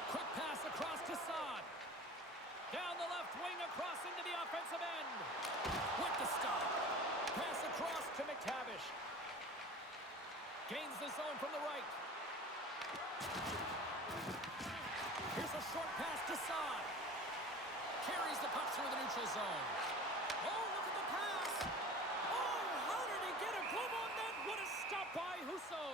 Quick pass across to Saad. Down the left wing across into the offensive end. With the stop. Pass across to McTavish. Gains the zone from the right. Here's a short pass to Saad. Carries the puck through the neutral zone. Oh, look at the pass. Oh, how did he get a glove on that? What a stop by Husso.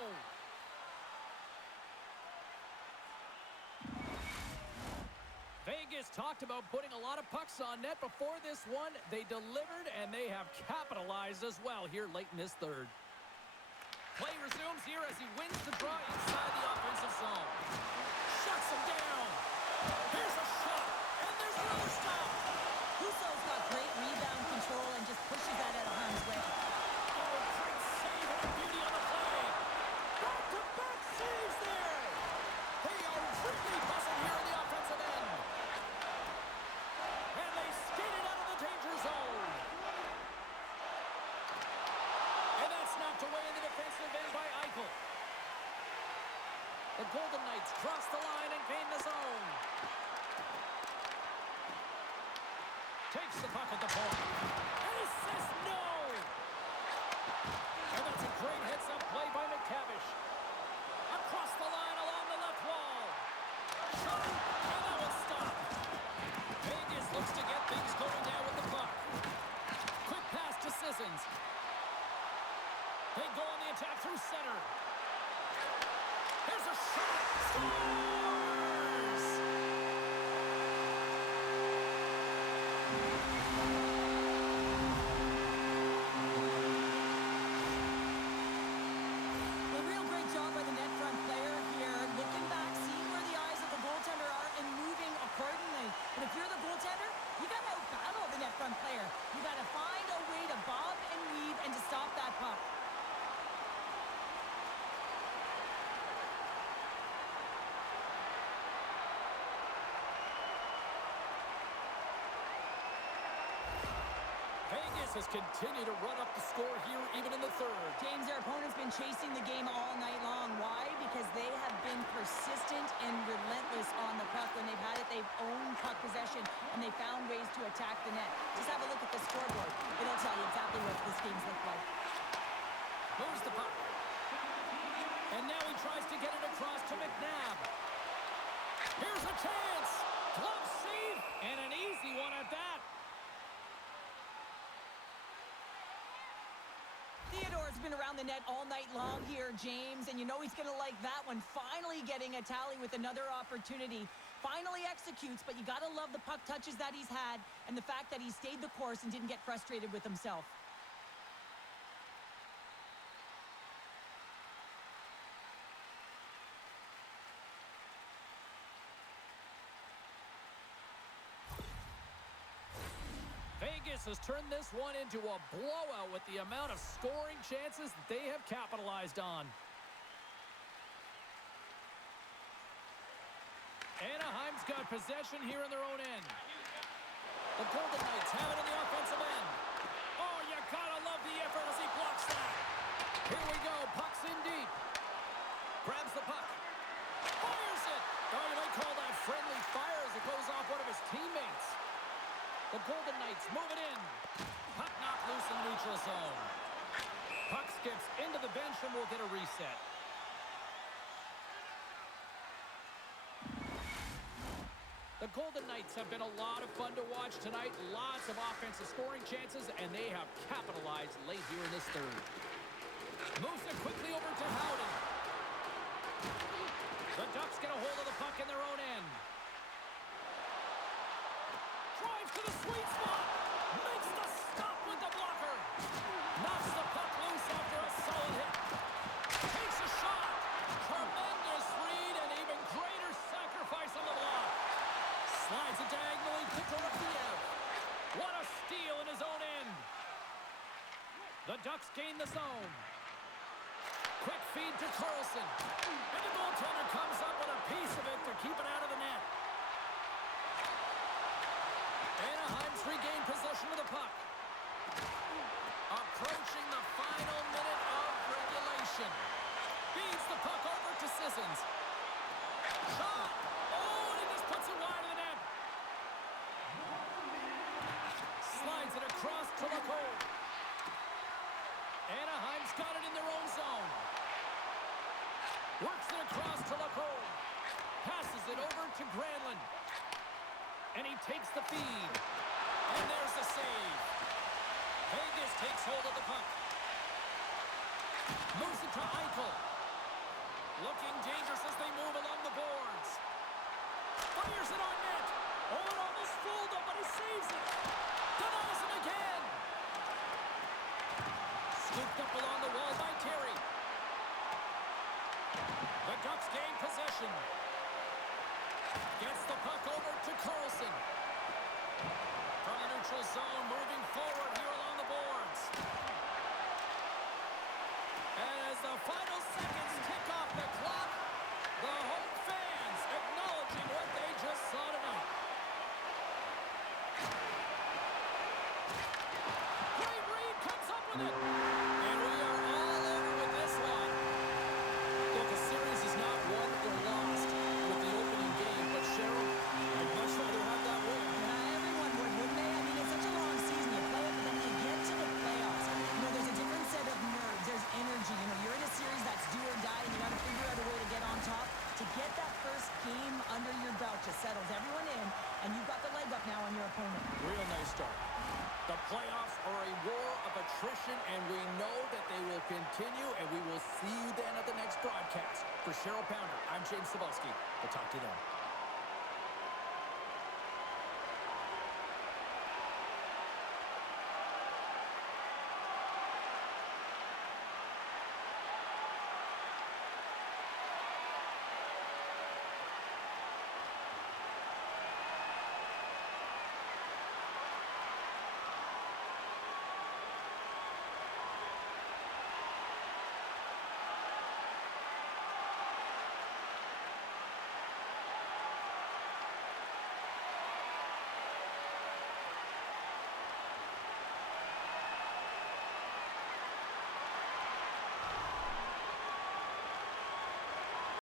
Vegas talked about putting a lot of pucks on net before this one. They delivered, and they have capitalized as well here late in this third. Play resumes here as he wins the draw inside the offensive zone. Shuts him down. Here's a shot, and there's another stop. Husso's got great rebound control and just pushes that out of harm's way. Oh, great save and beauty on the play. Back-to-back saves there. They are really buzzing here in the offensive end. And they skated out of the danger zone. And that's knocked away in the defensive end by Eichel. The Golden Knights cross the line and gain the zone. Takes the puck at the point. And he says no! And that's a great heads-up play by McTavish. Across the line along the left wall. Shot, and that was stopped. Vegas looks to get things going now with the puck. Quick pass to Sissons. They go on the attack through center. Here's a shot. Scores! A real great job by the net front player here. Looking back, seeing where the eyes of the goaltender are and moving accordingly. But if you're the goaltender, you got to out-battle the net front player. You got to find a way to bob and weave and to stop that puck. Vegas has continued to run up the score here even in the third. James, their opponent's been chasing the game all night long. Why? Because they have been persistent and relentless on the puck. When they've had it, they've owned puck possession, and they found ways to attack the net. Just have a look at the scoreboard. It'll tell you exactly what this game's looked like. Moves the puck. And now he tries to get it across to McNabb. Here's a chance. Glove save, and an easy one at that. Theodore's been around the net all night long here, James, and you know he's going to like that one. Finally getting a tally with another opportunity. Finally executes, but you got to love the puck touches that he's had and the fact that he stayed the course and didn't get frustrated with himself. Vegas has turned this one into a blowout with the amount of scoring chances that they have capitalized on. Anaheim's got possession here in their own end. The Golden Knights have it in the offensive end. Oh, you gotta love the effort as he blocks that. Here we go, puck's in deep. Grabs the puck. Fires it. Oh, you might call that friendly fire as it goes off one of his teammates. The Golden Knights move it in. Puck knocked loose in the neutral zone. Puck skips into the bench and will get a reset. The Golden Knights have been a lot of fun to watch tonight. Lots of offensive scoring chances, and they have capitalized late here in this third. Moves it quickly over to Howden. The Ducks get a hold of the puck in their own end. Drives to the sweet spot. Makes the stop with the blocker. Knocks the puck loose after a solid hit. Takes a shot. Tremendous read and even greater sacrifice on the block. Slides it diagonally to Dorofiev. What a steal in his own end. The Ducks gain the zone. Quick feed to Carlson. And the goaltender comes up with a piece of it to keep it out of the net. Anaheim's regained possession of the puck. Approaching the final minute of regulation. Feeds the puck over to Sissons. Shot! Oh, and he just puts it wide of the net. Slides it across to Lacombe. Anaheim's got it in their own zone. Works it across to Lacombe. Passes it over to Granlund. And he takes the feed. And there's the save. Vegas takes hold of the puck. Moves it to Eichel. Looking dangerous as they move along the boards. Fires it on net. Oh, it almost fooled him, but he saves it. Denies him again. Scooped up along the wall by Terry. The Ducks gain possession. Gets the puck over to Carlson. From the neutral zone, moving forward here along the boards. And as the final seconds tick off the clock, the home fans acknowledging what they just saw tonight. Great read, comes up with it. And we are all over with this one. Look, the series is not won or lost with the opening game, but Cheryl, I'd much rather have that win. Everyone would, wouldn't they? I mean, it's such a long season. You play it, but then you get to the playoffs. You know, there's a different set of nerves. There's energy. You know, you're in a series that's do or die, and you got to figure out a way to get on top. To get that first game under your belt just settles everyone in, and you've got the leg up now on your opponent. Real nice start. The playoffs are a war of attrition, and we know that they will continue, and we will see you then at the next broadcast. For Cheryl Pounder, I'm James Cebulski. We'll talk to you then.